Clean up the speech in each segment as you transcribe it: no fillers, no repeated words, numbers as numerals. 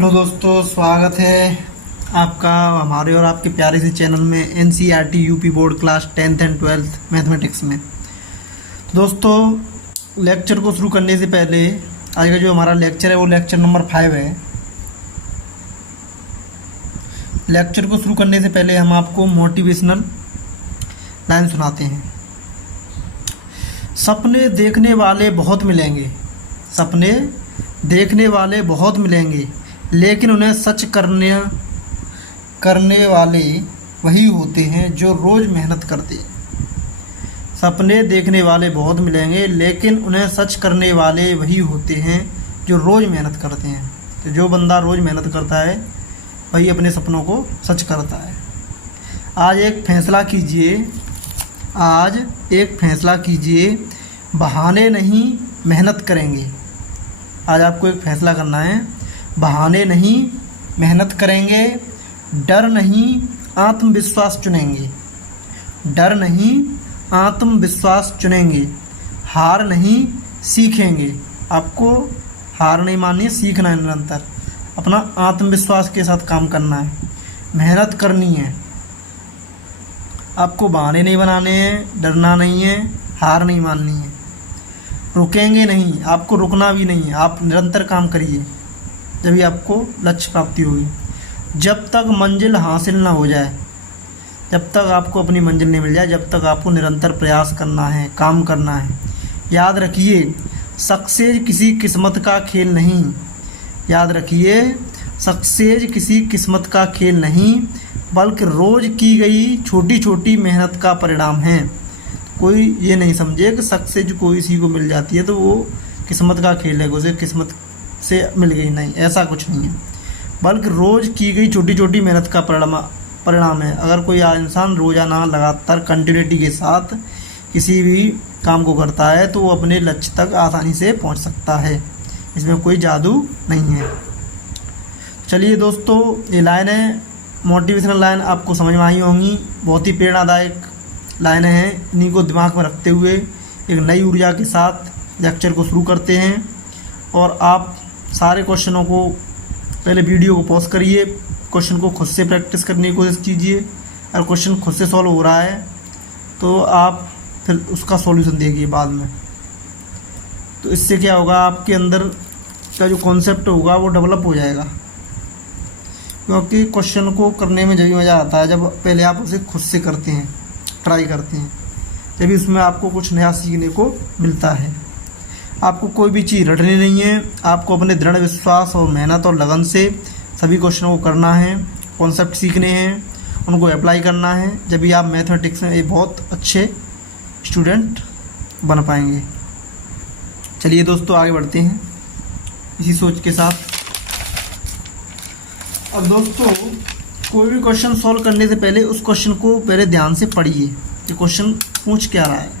Hello दोस्तों, स्वागत है आपका हमारे और आपके प्यारे से चैनल में NCERT UP board class 10th and 12th mathematics में। दोस्तों, लेक्चर को शुरू करने से पहले आज का जो हमारा लेक्चर है वो लेक्चर नंबर 5 है। लेक्चर को शुरू करने से पहले हम आपको मोटिवेशनल लाइन सुनाते हैं। सपने देखने वाले बहुत मिलेंगे, सपने देखने वाले बहुत मिलेंगे, लेकिन उन्हें सच करने वाले वही होते हैं जो रोज़ मेहनत करते हैं। सपने देखने वाले बहुत मिलेंगे, लेकिन उन्हें सच करने वाले वही होते हैं जो रोज़ मेहनत करते हैं। तो जो बंदा रोज़ मेहनत करता है वही अपने सपनों को सच करता है। आज एक फैसला कीजिए, बहाने नहीं मेहनत करेंगे। आज आपको एक फैसला करना है, बहाने नहीं मेहनत करेंगे, डर नहीं आत्मविश्वास चुनेंगे, डर नहीं आत्मविश्वास चुनेंगे, हार नहीं सीखेंगे। आपको हार नहीं माननी है, सीखना है, निरंतर अपना आत्मविश्वास के साथ काम करना है, मेहनत करनी है। आपको बहाने नहीं बनाने हैं, डरना नहीं है, हार नहीं माननी है, रुकेंगे नहीं, आपको रुकना भी नहीं है। आप निरंतर काम करिए, जब आपको लक्ष्य प्राप्ति होगी। जब तक मंजिल हासिल ना हो जाए, जब तक आपको अपनी मंजिल नहीं मिल जाए, जब तक आपको निरंतर प्रयास करना है, काम करना है। याद रखिए, सक्सेस किसी किस्मत का खेल नहीं। याद रखिए, सक्सेस किसी किस्मत का खेल नहीं, बल्कि रोज़ की गई छोटी छोटी मेहनत का परिणाम है। कोई ये नहीं समझे कि सक्सेस कोई इसी को मिल जाती है तो वो किस्मत का खेल है, उसे किस्मत से मिल गई, नहीं, ऐसा कुछ नहीं है। बल्कि रोज़ की गई छोटी छोटी मेहनत का परिणाम है। अगर कोई इंसान रोज़ाना लगातार कंटिन्यूटी के साथ किसी भी काम को करता है तो वो अपने लक्ष्य तक आसानी से पहुंच सकता है। इसमें कोई जादू नहीं है। चलिए दोस्तों, ये लाइन है मोटिवेशनल लाइन, आपको समझ में आई होंगी। बहुत ही प्रेरणादायक लाइन है। इन्हीं को दिमाग में रखते हुए एक नई ऊर्जा के साथ लेक्चर को शुरू करते हैं। और आप सारे क्वेश्चनों को पहले वीडियो को पॉज करिए, क्वेश्चन को खुद से प्रैक्टिस करने की कोशिश कीजिए। अगर क्वेश्चन खुद से सॉल्व हो रहा है तो आप फिर उसका सॉल्यूशन देखिए बाद में। तो इससे क्या होगा, आपके अंदर का जो कॉन्सेप्ट होगा वो डेवलप हो जाएगा। क्योंकि क्वेश्चन को करने में जब मज़ा आता है जब पहले आप उसे खुद से करते हैं, ट्राई करते हैं, तभी उसमें आपको कुछ नया सीखने को मिलता है। आपको कोई भी चीज़ रटनी नहीं है, आपको अपने दृढ़ विश्वास और मेहनत और लगन से सभी क्वेश्चनों को करना है, कॉन्सेप्ट सीखने हैं, उनको अप्लाई करना है। जब भी आप मैथमेटिक्स में एक बहुत अच्छे स्टूडेंट बन पाएंगे। चलिए दोस्तों, आगे बढ़ते हैं इसी सोच के साथ। अब दोस्तों, कोई भी क्वेश्चन सॉल्व करने से पहले उस क्वेश्चन को पहले ध्यान से पढ़िए कि क्वेश्चन पूछ क्या रहा है।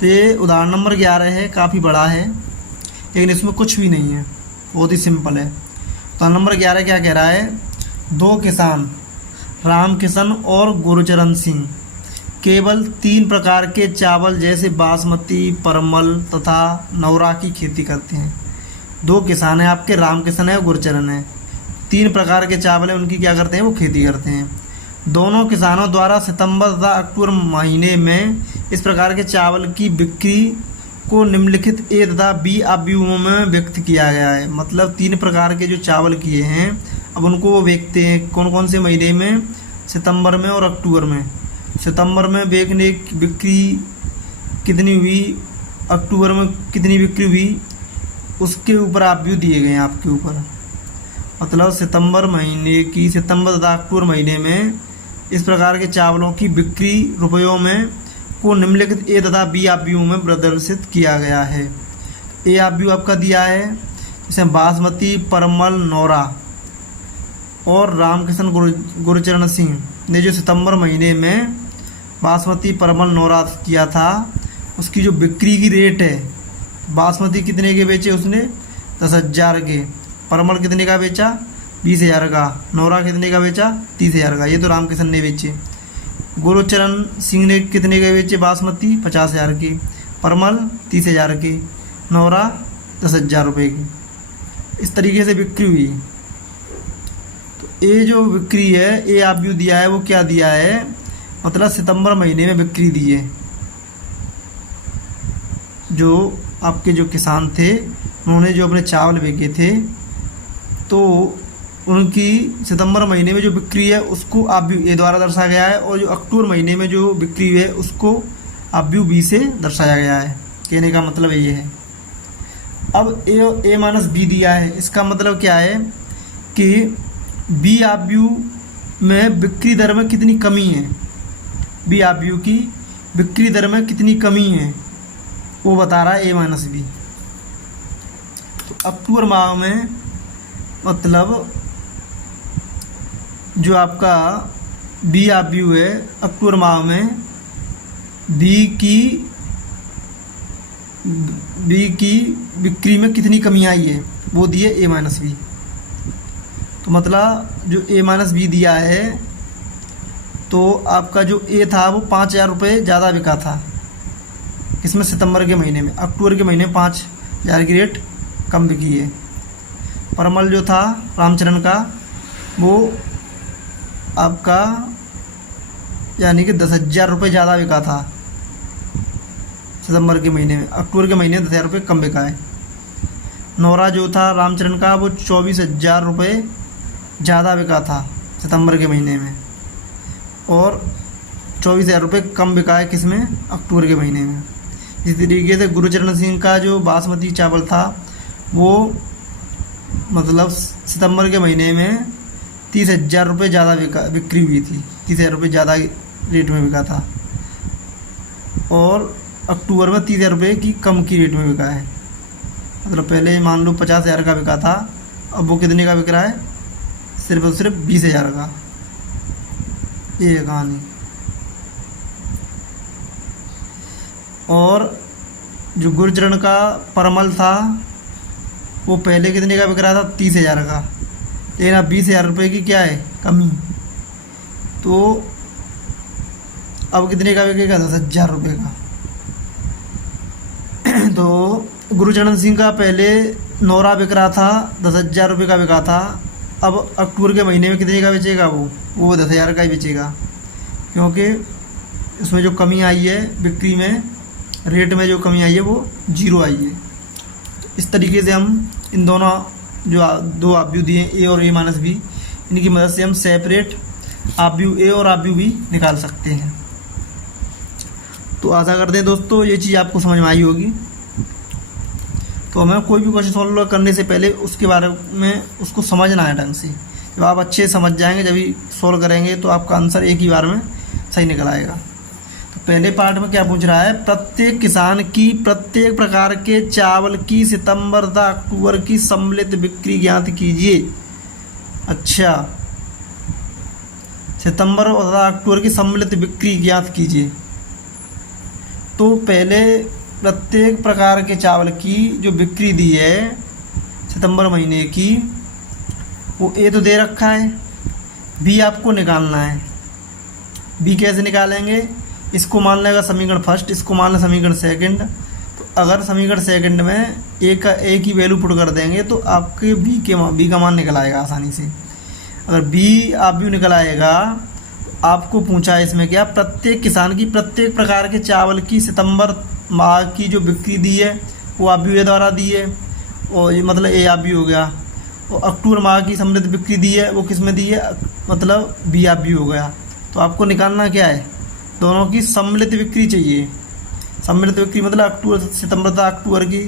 तो ये उदाहरण नंबर 11 है, काफ़ी बड़ा है लेकिन इसमें कुछ भी नहीं है, बहुत ही सिंपल है। उदाहरण नंबर 11 क्या कह रहा है, दो किसान रामकिशन और गुरचरण सिंह केवल 3 प्रकार के चावल जैसे बासमती, परमल तथा नौरा की खेती करते हैं। 2 किसान हैं आपके, रामकिशन है और गुरचरण है। 3 प्रकार के चावल हैं, उनकी क्या करते हैं, वो खेती करते हैं। दोनों किसानों द्वारा सितंबर तथा अक्टूबर महीने में इस प्रकार के चावल की बिक्री को निम्नलिखित ए तथा बी आव्यूहों में व्यक्त किया गया है। मतलब 3 प्रकार के जो चावल किए हैं, अब उनको वो बेचते हैं कौन कौन से महीने में, सितंबर में और अक्टूबर में। सितंबर में बिक्री कितनी हुई, अक्टूबर में कितनी बिक्री हुई, उसके ऊपर आव्यूह दिए गए हैं आपके ऊपर। मतलब सितंबर तथा अक्टूबर महीने में इस प्रकार के चावलों की बिक्री रुपयों में को निम्नलिखित ए तथा बी आव्यूहों में प्रदर्शित किया गया है। ए आव्यूह आपका दिया है, जैसे बासमती, परमल, नौरा और रामकिशन गुरचरण सिंह ने जो सितंबर महीने में बासमती, परमल, नौरा किया था, उसकी जो बिक्री की रेट है, बासमती कितने के बेचे उसने, 10,000 के। परमल कितने का बेचा, 20,000 का। नौरा कितने का बेचा, 30,000 का। ये तो रामकिशन ने बेचे। गुरचरण सिंह ने कितने के बेचे बासमती, 50,000 की। परमल 30,000 की। नौरा 10,000 रुपये की। इस तरीके से बिक्री हुई। ए जो बिक्री है, ए आप व्यू दिया है, वो क्या दिया है, मतलब सितंबर महीने में बिक्री दी है। जो आपके जो किसान थे, उन्होंने जो अपने चावल बेचे थे, तो उनकी सितंबर महीने में जो बिक्री है उसको आप व्यू ए द्वारा दर्शाया गया है, और जो अक्टूबर महीने में जो बिक्री है उसको आप व्यू बी से दर्शाया गया है। कहने का मतलब ये है। अब ए माइनस बी दिया है, इसका मतलब क्या है कि बी आप व्यू में बिक्री दर में कितनी कमी है, बी आप व्यू की बिक्री दर में कितनी कमी है वो बता रहा है ए माइनस बी। तो अक्टूबर माह में मतलब जो आपका बी आप व्यू है, अक्टूबर माह में बी की बिक्री में कितनी कमी आई है वो दिए ए माइनस बी। तो मतलब जो ए माइनस बी दिया है, तो आपका जो ए था वो 5,000 रुपये ज़्यादा बिका था, इसमें सितंबर के महीने में। अक्टूबर के महीने में 5,000 की रेट कम बिकी है। परमल जो था रामचरण का, वो आपका यानी कि 10,000 रुपये ज़्यादा बिका था सितंबर के महीने में। अक्टूबर के महीने में 10,000 रुपये कम बिका है। नौरा जो था रामचरण का, वो 24,000 रुपये ज़्यादा बिका था सितंबर के महीने में, और 24,000 रुपये कम बिका है किसमें, अक्टूबर के महीने में। इस तरीके से गुरुचरण सिंह का जो बासमती चावल था, वो मतलब सितंबर के महीने में 30,000 रुपये ज़्यादा बिक्री हुई थी, 30,000 रुपये ज़्यादा रेट में बिका था, और अक्टूबर में 30,000 रुपये की कम की रेट में बिका है। मतलब पहले मान लो 50,000 का बिका था, अब वो कितने का बिक रहा है, सिर्फ और सिर्फ 20,000 का। ये है कहानी। और जो गुर्जरण का परमल था, वो पहले कितने का बिक रहा था, 30,000 का, लेकिन अब 20,000 रुपये की क्या है, कमी। तो अब कितने का बिकेगा, 10,000 रुपये का। तो गुरुचरण सिंह का पहले नौरा बिक रहा था, 10,000 रुपये का बिका था, अब अक्टूबर के महीने में कितने का बेचेगा, वो 10,000 का ही बेचेगा, क्योंकि उसमें जो कमी आई है बिक्री में, रेट में जो कमी आई है वो 0 आई है। तो इस तरीके से हम इन दोनों जो दो आप व्यू दिए ए और ए माइनस बी, इनकी मदद से हम सेपरेट आप व्यू ए और आप व्यू बी निकाल सकते हैं। तो आशा करते हैं दोस्तों ये चीज़ आपको समझ में आई होगी। तो हमें कोई भी क्वेश्चन सॉल्व करने से पहले उसके बारे में उसको समझना है ढंग से। जब आप अच्छे समझ जाएंगे, जब ही सॉल्व करेंगे, तो आपका आंसर एक ही बार में सही निकल आएगा। तो पहले पार्ट में क्या पूछ रहा है, प्रत्येक किसान की प्रत्येक प्रकार के चावल की सितंबर तथा अक्टूबर की सम्मिलित बिक्री ज्ञात कीजिए। अच्छा, सितंबर तथा अक्टूबर की सम्मिलित बिक्री ज्ञात कीजिए। तो पहले प्रत्येक प्रकार के चावल की जो बिक्री दी है सितंबर महीने की, वो ए तो दे रखा है, बी आपको निकालना है। बी कैसे निकालेंगे, इसको मान लेगा समीकरण फर्स्ट, इसको मान लें समीकरण सेकंड। तो अगर समीकरण सेकंड में ए की वैल्यू पुट कर देंगे तो आपके बी का मान निकल आएगा आसानी से। अगर बी आप भी निकल आएगा, तो आपको पूछा है इसमें क्या, प्रत्येक किसान की प्रत्येक प्रकार के चावल की सितंबर माह की जो बिक्री दी है वो आप भी ए द्वारा दी है, और ये मतलब ए आप भी हो गया। और अक्टूबर माह की सम्मिलित बिक्री दी है, वो किस में दी है, मतलब बी आप भी हो गया। तो आपको निकालना क्या है, दोनों की सम्मिलित बिक्री चाहिए। सम्मिलित बिक्री मतलब अक्टूबर सितंबर तक अक्टूबर की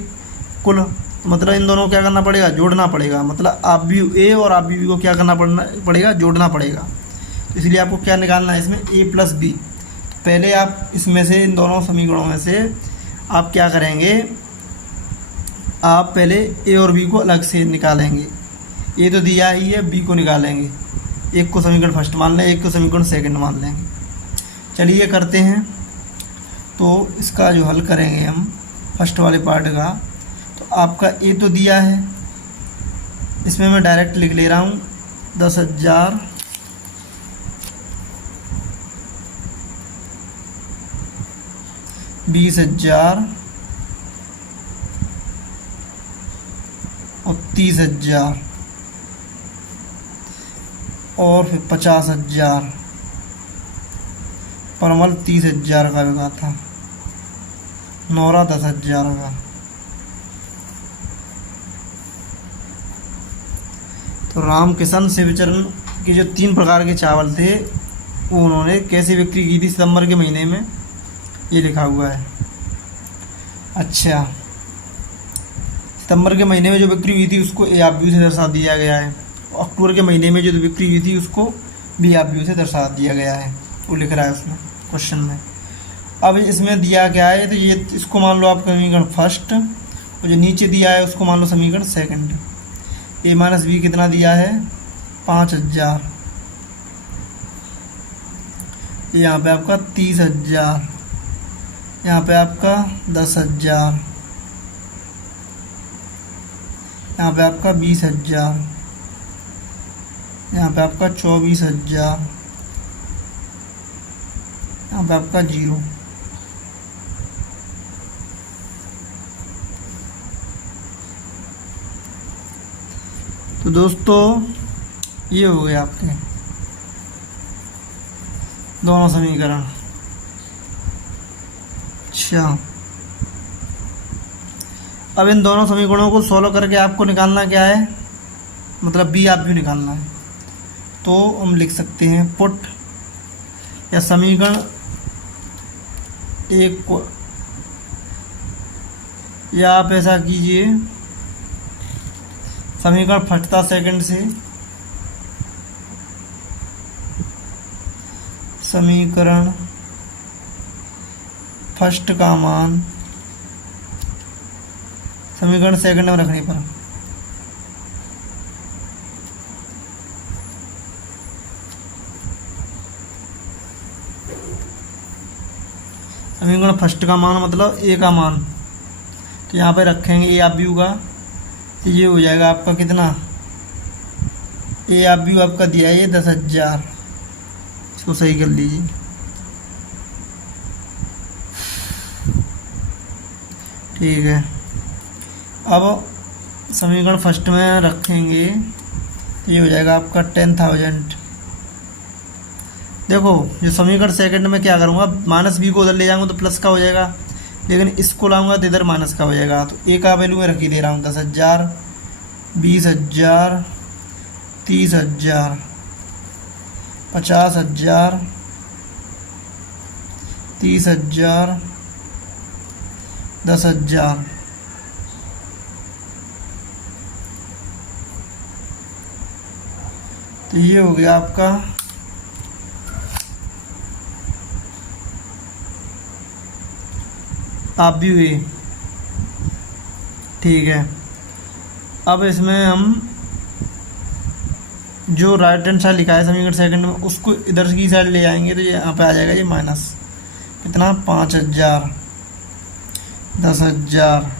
कुल, तो मतलब इन दोनों को क्या करना पड़ेगा, जोड़ना पड़ेगा। मतलब आप भी ए और आप भी को क्या करना पड़ेगा, जोड़ना पड़ेगा। तो इसलिए आपको क्या निकालना है इसमें, ए प्लस बी। पहले आप इसमें से, इन दोनों समीकरणों में से आप क्या करेंगे, आप पहले ए और बी को अलग से निकालेंगे। ए तो दिया ही है, बी को निकालेंगे। एक को समीकरण फर्स्ट मान लें, एक को समीकरण सेकंड मान लेंगे। चलिए करते हैं। तो इसका जो हल करेंगे हम फर्स्ट वाले पार्ट का, तो आपका ए तो दिया है, इसमें मैं डायरेक्ट लिख ले रहा हूँ 10,000 20,000 और 30,000। और फिर 50,000, परमल 30,000 का बिका था, नौरा 10,000 का। तो रामकिशन शिवचरण के जो 3 प्रकार के चावल थे वो उन्होंने कैसे बिक्री की थी सितंबर के महीने में, ये लिखा हुआ है। अच्छा, सितंबर के महीने में जो बिक्री हुई थी उसको ए आप व्यू से दर्शा दिया गया है। अक्टूबर के महीने में जो बिक्री हुई थी उसको बी आप व्यू से दर्शा दिया गया है, वो लिख रहा है उसमें क्वेश्चन में। अब इसमें दिया क्या है, तो ये इसको मान लो आप समीकरण फर्स्ट, और जो नीचे दिया है उसको मान लो समीकरण सेकंड। ए माइनस बी कितना दिया है, 5,000, यहाँ पे आपका 30,000, यहाँ पे आपका 10,000, यहाँ पे आपका 20,000, यहाँ पे आपका 24,000, यहाँ पे आपका 0। तो दोस्तों ये हो गए आपके दोनों समीकरण। अच्छा, अब इन दोनों समीकरणों को सॉल्व करके आपको निकालना क्या है, मतलब बी आप भी निकालना है। तो हम लिख सकते हैं पुट, या समीकरण एक को, या आप ऐसा कीजिए समीकरण फर्स्ट था सेकंड से, समीकरण फर्स्ट का मान समीकरण सेकंड में रखने पर समीकरण फर्स्ट का मान मतलब ए का मान, तो यहाँ पे रखेंगे ए आप व्यू का, तो ये हो जाएगा आपका कितना, ए आप व्यू आपका दिया है ये 10,000, इसको सही कर लीजिए। ठीक है, अब समीकरण फर्स्ट में रखेंगे तो ये हो जाएगा आपका 10,000। देखो जो समीकरण सेकंड में क्या करूँगा, माइनस बी को उधर ले जाऊँगा तो प्लस का हो जाएगा, लेकिन इसको लाऊंगा तो इधर माइनस का हो जाएगा। तो ए का वैल्यू मैं रख ही दे रहा हूँ 10,000, 20,000, 30,000, 50,000, 30,000, 10,000। तो ये हो गया आपका आप भी हुए। ठीक है, अब इसमें हम जो राइट हैंड साइड लिखा है समीकरण सेकंड में उसको इधर की साइड ले आएंगे तो ये यहाँ पे आ जाएगा ये माइनस कितना 5,000, 10,000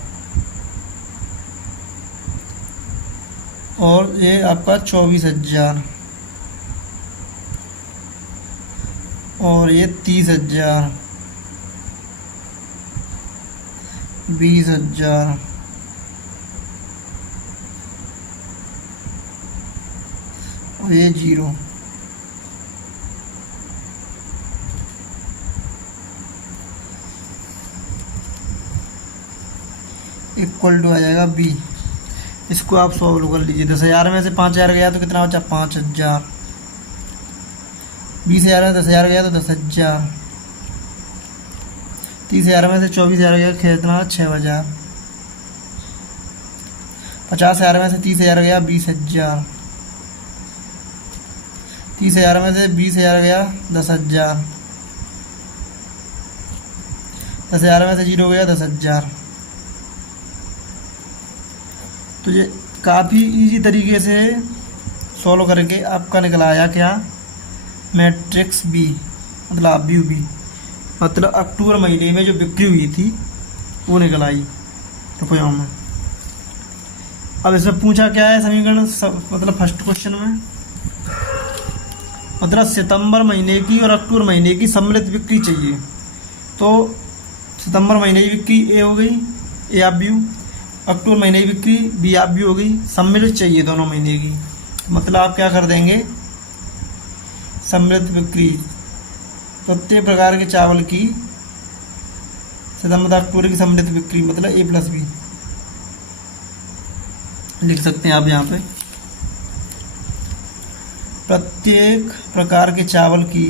और ये आपका 24,000 और ये 30,000, 20,000 और ये 0। इक्वल टू आ जाएगा बी। इसको आप सॉल्व कर लीजिए। 10,000 में से 5,000 गया तो कितना बचा 5,000, 20,000 में 10,000 गया तो 10,000, 30,000 में से 24,000 गया कितना 6,000, 50,000 में से 30,000 गया 20,000, 30,000 में से 20,000 गया 10,000, 10,000 में से 0 गया 10,000। तो ये काफ़ी इजी तरीके से सॉल्व करके आपका निकल आया क्या मैट्रिक्स बी मतलब व्यू बी, मतलब अक्टूबर महीने में जो बिक्री हुई थी वो निकल आई रुपयों में। अब इसमें पूछा क्या है समीकरण मतलब फर्स्ट क्वेश्चन में मतलब सितंबर महीने की और अक्टूबर महीने की सम्मिलित बिक्री चाहिए। तो सितंबर महीने की बिक्री ए हो गई ए आप व्यू, अक्टूबर महीने की बिक्री बी आप व्यू हो गई, सम्मिलित चाहिए दोनों महीने की। मतलब आप क्या कर देंगे सम्मिलित बिक्री, प्रत्येक प्रकार के चावल की सितंबर अक्टूबर की सम्मिलित बिक्री मतलब A+B लिख सकते हैं आप यहाँ पे। प्रत्येक प्रकार के चावल की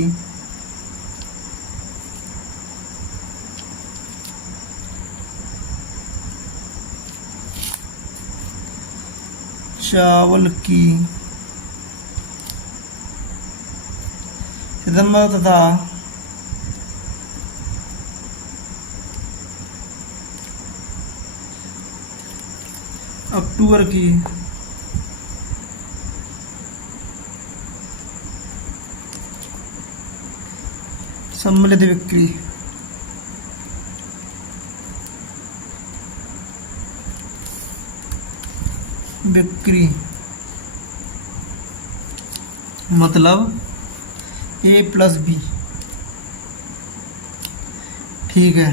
सितंबर तथा अक्टूबर की सम्मिलित बिक्री मतलब A+B। ठीक है,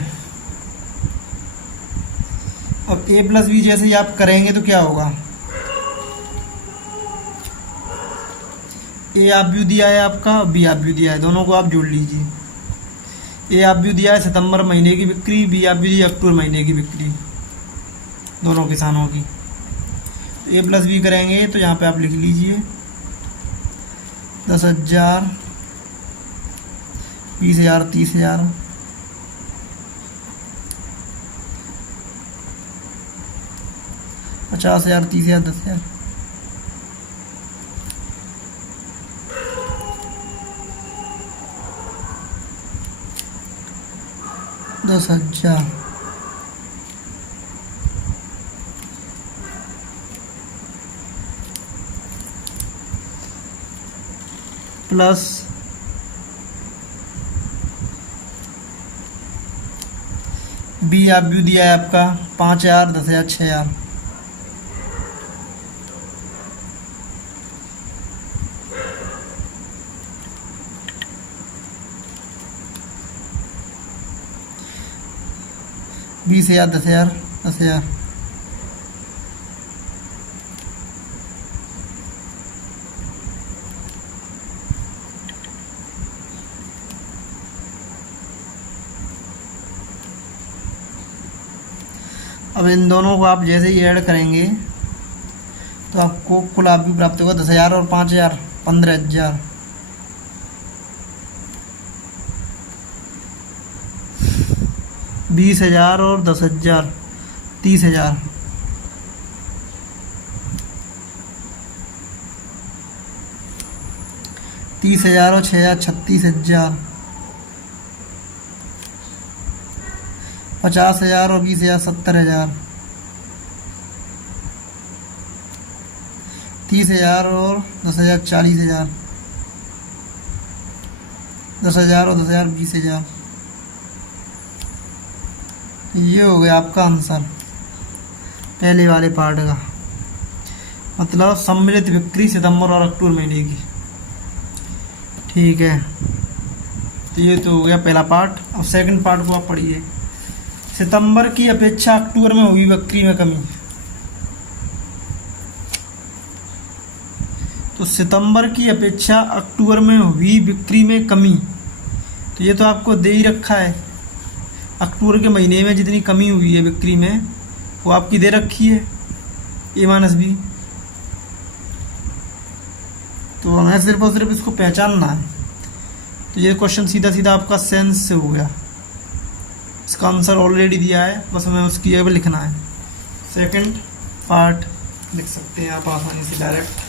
अब A+B जैसे ही आप करेंगे तो क्या होगा, A आप व्यू दिया है आपका, B आप व्यू दिया है, दोनों को आप जोड़ लीजिए। A आप व्यू दिया है सितंबर महीने की बिक्री, B आप व्यू दिया अक्टूबर महीने की बिक्री दोनों किसानों की। A+B करेंगे तो यहाँ पे आप लिख लीजिए 10,000, 20,000, 30,000, 50,000, 30,000, 10,000। 10,000 प्लस B आप व्यू दिया है आपका 5,000, 10,000, 6,000। बीस हजार, 10,000, 10,000। अब इन दोनों को आप जैसे ही ऐड करेंगे तो आपको कुल आप भी प्राप्त होगा 10,000 और 5,000, 15,000। 20,000 और 10,000, 30,000। 30,000 और 6,000, 36,000। 50,000 और 20,000, 70,000। 30,000 और 10,000, 40,000। 10,000 और 10,000, 20,000। ये हो गया आपका आंसर पहले वाले पार्ट का, मतलब सम्मिलित बिक्री सितंबर और अक्टूबर महीने की। ठीक है, तो ये तो हो गया पहला पार्ट। अब सेकंड पार्ट को आप पढ़िए। सितंबर की अपेक्षा अक्टूबर में हुई बिक्री में कमी। तो सितंबर की अपेक्षा अक्टूबर में हुई बिक्री में कमी, तो ये तो आपको दे ही रखा है। अक्टूबर के महीने में जितनी कमी हुई है बिक्री में वो आपकी दे रखी है A-B। तो हमें सिर्फ और सिर्फ इसको पहचानना है। तो ये क्वेश्चन सीधा सीधा आपका सेंस से हो गया। इसका आंसर ऑलरेडी दिया है, बस हमें उसकी अब लिखना है। सेकंड पार्ट लिख सकते हैं आप आसानी से डायरेक्ट।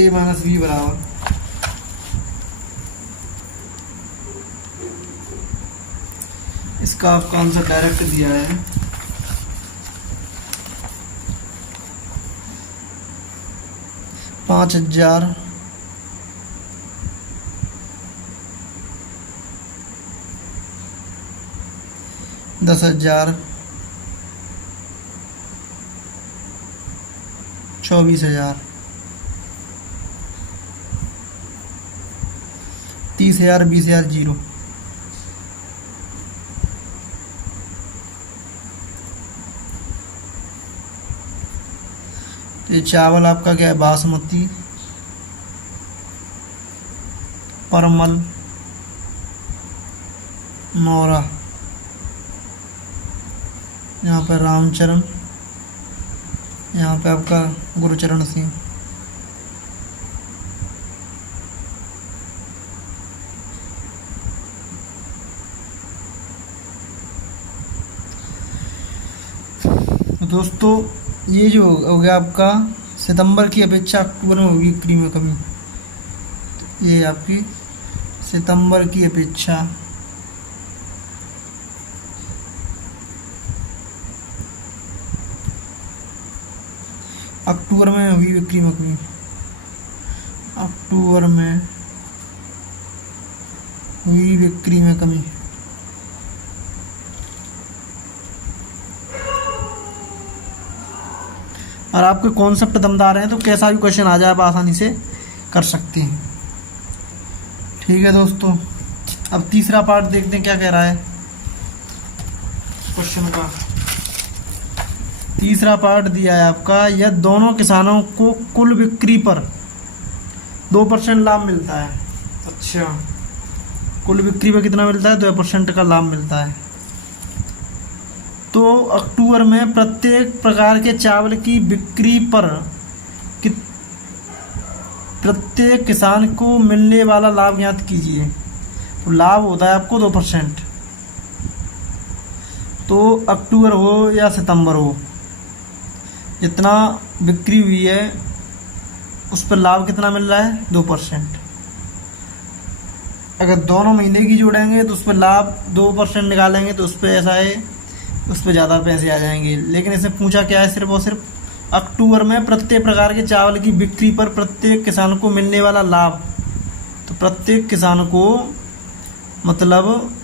A-B बराबर इसका आपका आंसर डायरेक्ट दिया है 5,000, 10,000, 24,000, 30,000, 20,000 जीरो। ये चावल आपका क्या है, बासमती, परमल, मौरा, यहाँ पर रामचरण, यहाँ पे आपका गुरुचरण सिंह। तो दोस्तों ये जो हो गया आपका सितंबर की अपेक्षा अक्टूबर में होगी बिक्री में कमी। ये आपकी सितंबर की अपेक्षा अक्टूबर में हुई बिक्री में कमी। अक्टूबर में हुई बिक्री में कमी। और आपके कॉन्सेप्ट दमदार हैं तो कैसा भी क्वेश्चन आ जाए आप आसानी से कर सकते हैं। ठीक है दोस्तों, अब तीसरा पार्ट देखते हैं क्या कह रहा है क्वेश्चन का। तीसरा पार्ट दिया है आपका, यह दोनों किसानों को कुल बिक्री पर 2% लाभ मिलता है। अच्छा, कुल बिक्री पर कितना मिलता है, 2% का लाभ मिलता है। तो अक्टूबर में प्रत्येक प्रकार के चावल की बिक्री पर प्रत्येक किसान को मिलने वाला लाभ ज्ञात कीजिए। तो लाभ होता है आपको 2%। तो अक्टूबर हो या सितंबर हो, जितना बिक्री हुई है उस पर लाभ कितना मिल रहा है, 2%। अगर दोनों महीने की जोड़ेंगे तो उस पर लाभ 2% निकालेंगे तो उस पर ऐसा है, उस पर ज़्यादा पैसे आ जाएंगे। लेकिन इसे पूछा क्या है, सिर्फ और सिर्फ अक्टूबर में प्रत्येक प्रकार के चावल की बिक्री पर प्रत्येक किसान को मिलने वाला लाभ। तो प्रत्येक किसान को मतलब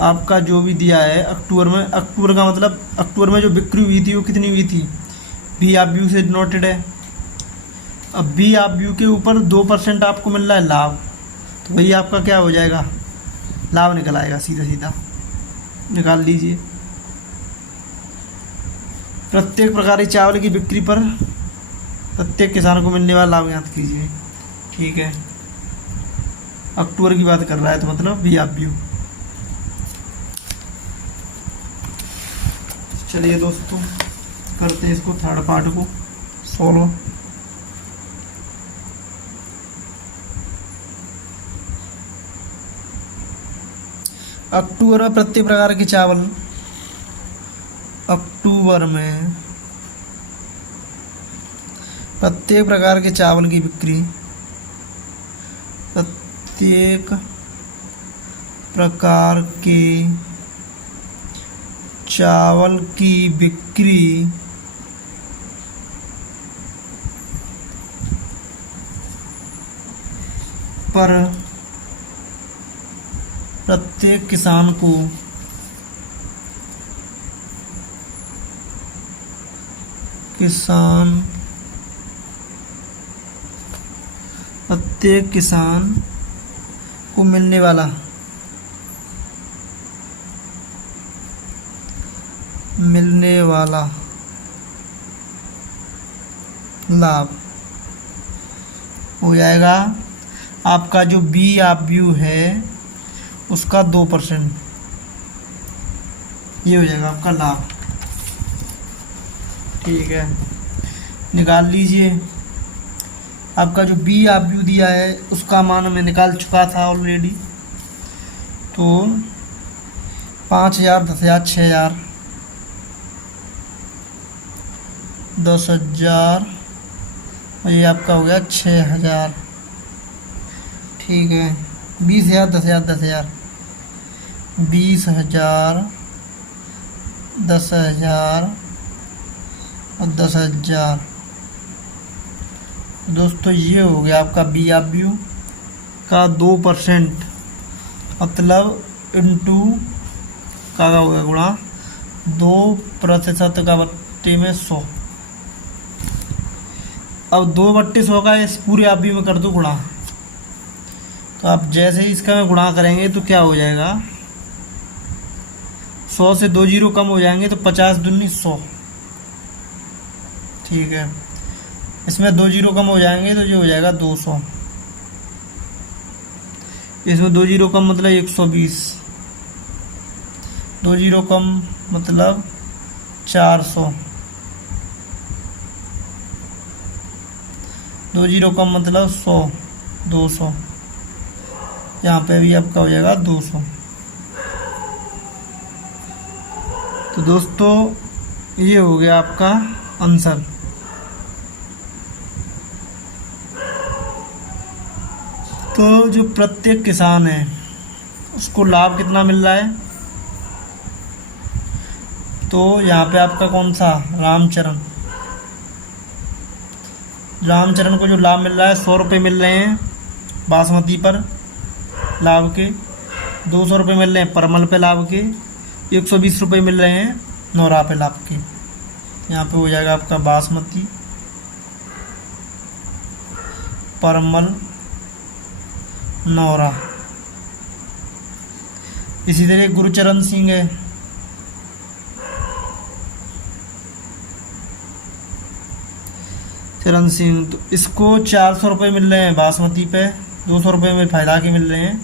आपका जो भी दिया है अक्टूबर में, अक्टूबर का मतलब अक्टूबर में जो बिक्री हुई थी वो कितनी हुई थी, बी आप व्यू से नोटेड है। अब बी आप व्यू के ऊपर 2% आपको मिल रहा है लाभ, तो वही आपका क्या हो जाएगा, लाभ निकल आएगा। सीधा सीधा निकाल लीजिए। प्रत्येक प्रकार की चावल की बिक्री पर प्रत्येक किसान को मिलने वाला लाभ ज्ञात कीजिए। ठीक है, अक्टूबर की बात कर रहा है तो मतलब बी आप व्यू। चलिए दोस्तों करते हैं इसको थर्ड पार्ट को सॉल्व। अक्टूबर में प्रत्येक प्रकार के चावल, अक्टूबर में प्रत्येक प्रकार के चावल की बिक्री, प्रत्येक प्रकार के चावल की बिक्री पर प्रत्येक किसान को प्रत्येक किसान को मिलने वाला लाभ हो जाएगा आपका जो बी आप व्यू है उसका 2%। ये हो जाएगा आपका लाभ। ठीक है, निकाल लीजिए। आपका जो बी आप व्यू दिया है उसका मान मैं निकाल चुका था ऑलरेडी। तो 5,000, 10,000, 6,000, 10,000 और ये आपका हो गया 6,000। ठीक है, 20,000, 10,000, 10,000, 20,000, 10,000 और 10,000। दोस्तों ये हो गया आपका बी आप व्यू का 2%, मतलब इंटू का हो गया गुणा 2% का बट्टे में 100। अब 2/100 का इस पूरे आप व्यू में कर दो गुणा, तो आप जैसे ही इसका में गुणा करेंगे तो क्या हो जाएगा, 100 से 2 जीरो कम हो जाएंगे तो 50 दूनी 100, ठीक है। इसमें 2 जीरो कम हो जाएंगे तो ये हो जाएगा 200, इसमें 2 जीरो कम मतलब 120, 2 जीरो कम मतलब 400, 2 जीरो कम मतलब 100, 200, यहाँ पे भी आपका हो जाएगा 200। तो दोस्तों ये हो गया आपका आंसर। तो जो प्रत्येक किसान है उसको लाभ कितना मिल रहा है, तो यहाँ पे आपका कौन सा, रामचरण को जो लाभ मिल रहा है 100 रुपये मिल रहे हैं बासमती पर लाभ के, 200 रुपये मिल रहे हैं परमल पे लाभ के, 120 रुपये मिल रहे हैं नौरा पे लाभ के। यहाँ पे हो जाएगा आपका बासमती, परमल, नौरा। इसी तरह गुरचरण सिंह है, चरण सिंह, तो इसको 400 रुपये मिल रहे हैं बासमती पे, 200 रुपये में फायदा के मिल रहे हैं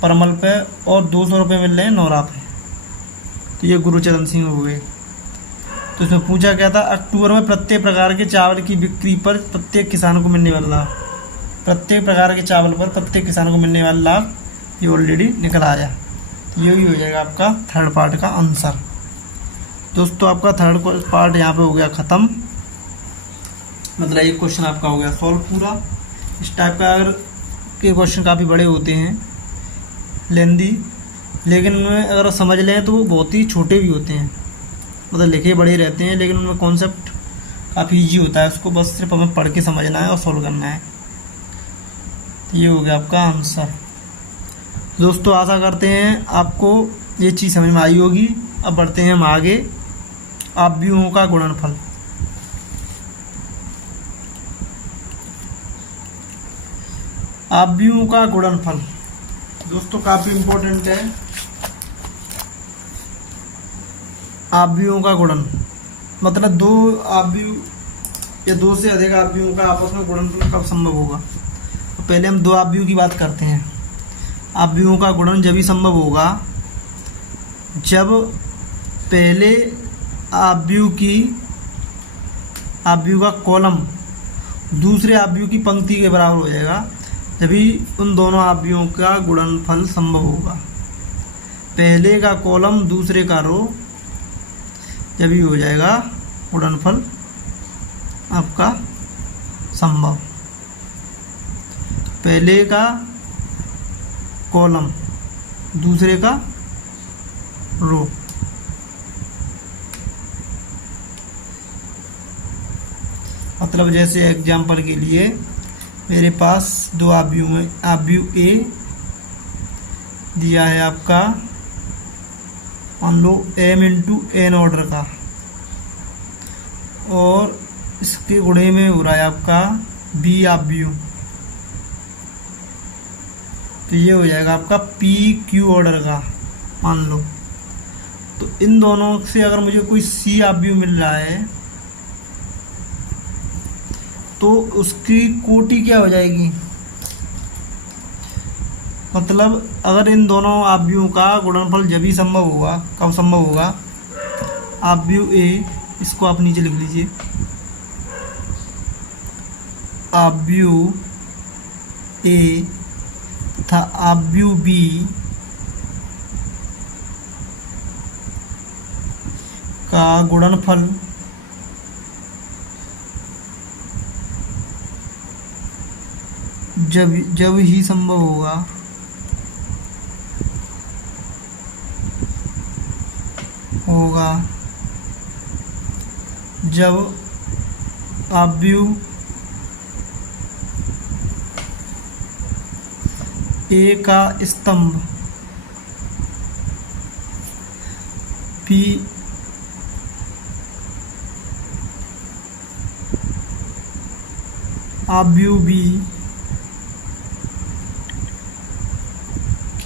परमल पे, और 200 रुपये मिल रहे हैं नौरा पे। तो ये गुरचरण सिंह हो गए। तो इसमें पूछा क्या था, अक्टूबर में प्रत्येक प्रकार के चावल की बिक्री पर प्रत्येक किसान को मिलने वाला लाभ, प्रत्येक प्रकार के चावल पर प्रत्येक किसान को मिलने वाला लाभ ये ऑलरेडी निकल आया। तो ये भी हो जाएगा आपका थर्ड पार्ट का आंसर। दोस्तों आपका थर्ड पार्ट यहाँ पे हो गया ख़त्म, मतलब एक क्वेश्चन आपका हो गया सॉल्व पूरा। इस टाइप का अगर के क्वेश्चन काफ़ी बड़े होते हैं, लेंदी, लेकिन उनमें अगर समझ लें तो वो बहुत ही छोटे भी होते हैं, मतलब लिखे बड़े रहते हैं, लेकिन उनमें कॉन्सेप्ट काफ़ी ईजी होता है, उसको बस सिर्फ हमें पढ़ के समझना है और सॉल्व करना है। तो ये हो गया आपका आंसर। दोस्तों आशा करते हैं आपको ये चीज़ समझ में आई होगी। अब बढ़ते हैं हम आगे, आव्यूहों का गुणनफल। आव्यूहों का गुणनफल दोस्तों काफ़ी इम्पोर्टेंट है। आव्यूहों का गुणन मतलब दो आव्यूह या दो से अधिक आव्यूहों का आपस में गुणनफल कब संभव होगा। तो पहले हम दो आव्यूह की बात करते हैं। आव्यूहों का गुणन जब ही संभव होगा जब पहले आव्यूह का कॉलम दूसरे आव्यूह की पंक्ति के बराबर हो जाएगा, तभी उन दोनों आव्यूहों का गुणनफल संभव होगा। पहले का कॉलम दूसरे का रो, जब ही हो जाएगा गुणनफल आपका संभव। पहले का कॉलम दूसरे का रो, मतलब जैसे एग्जाम्पल के लिए मेरे पास दो आव्यूह में, आव्यूह ए दिया है आपका मान लो m इंटू एन ऑर्डर का, और इसके गुणे में हो रहा है आपका b आव्यूह, तो ये हो जाएगा आपका p q ऑर्डर का मान लो। तो इन दोनों से अगर मुझे कोई c आव्यूह मिल रहा है तो उसकी कोटि क्या हो जाएगी, मतलब अगर इन दोनों आव्यूहों का गुणनफल जब ही संभव होगा, कब संभव होगा, आव्यूह ए, इसको आप नीचे लिख लीजिए, आव्यूह ए तथा आव्यूह बी का गुणनफल जब ही संभव होगा जब आव्यूह ए का स्तंभ पी आव्यूह बी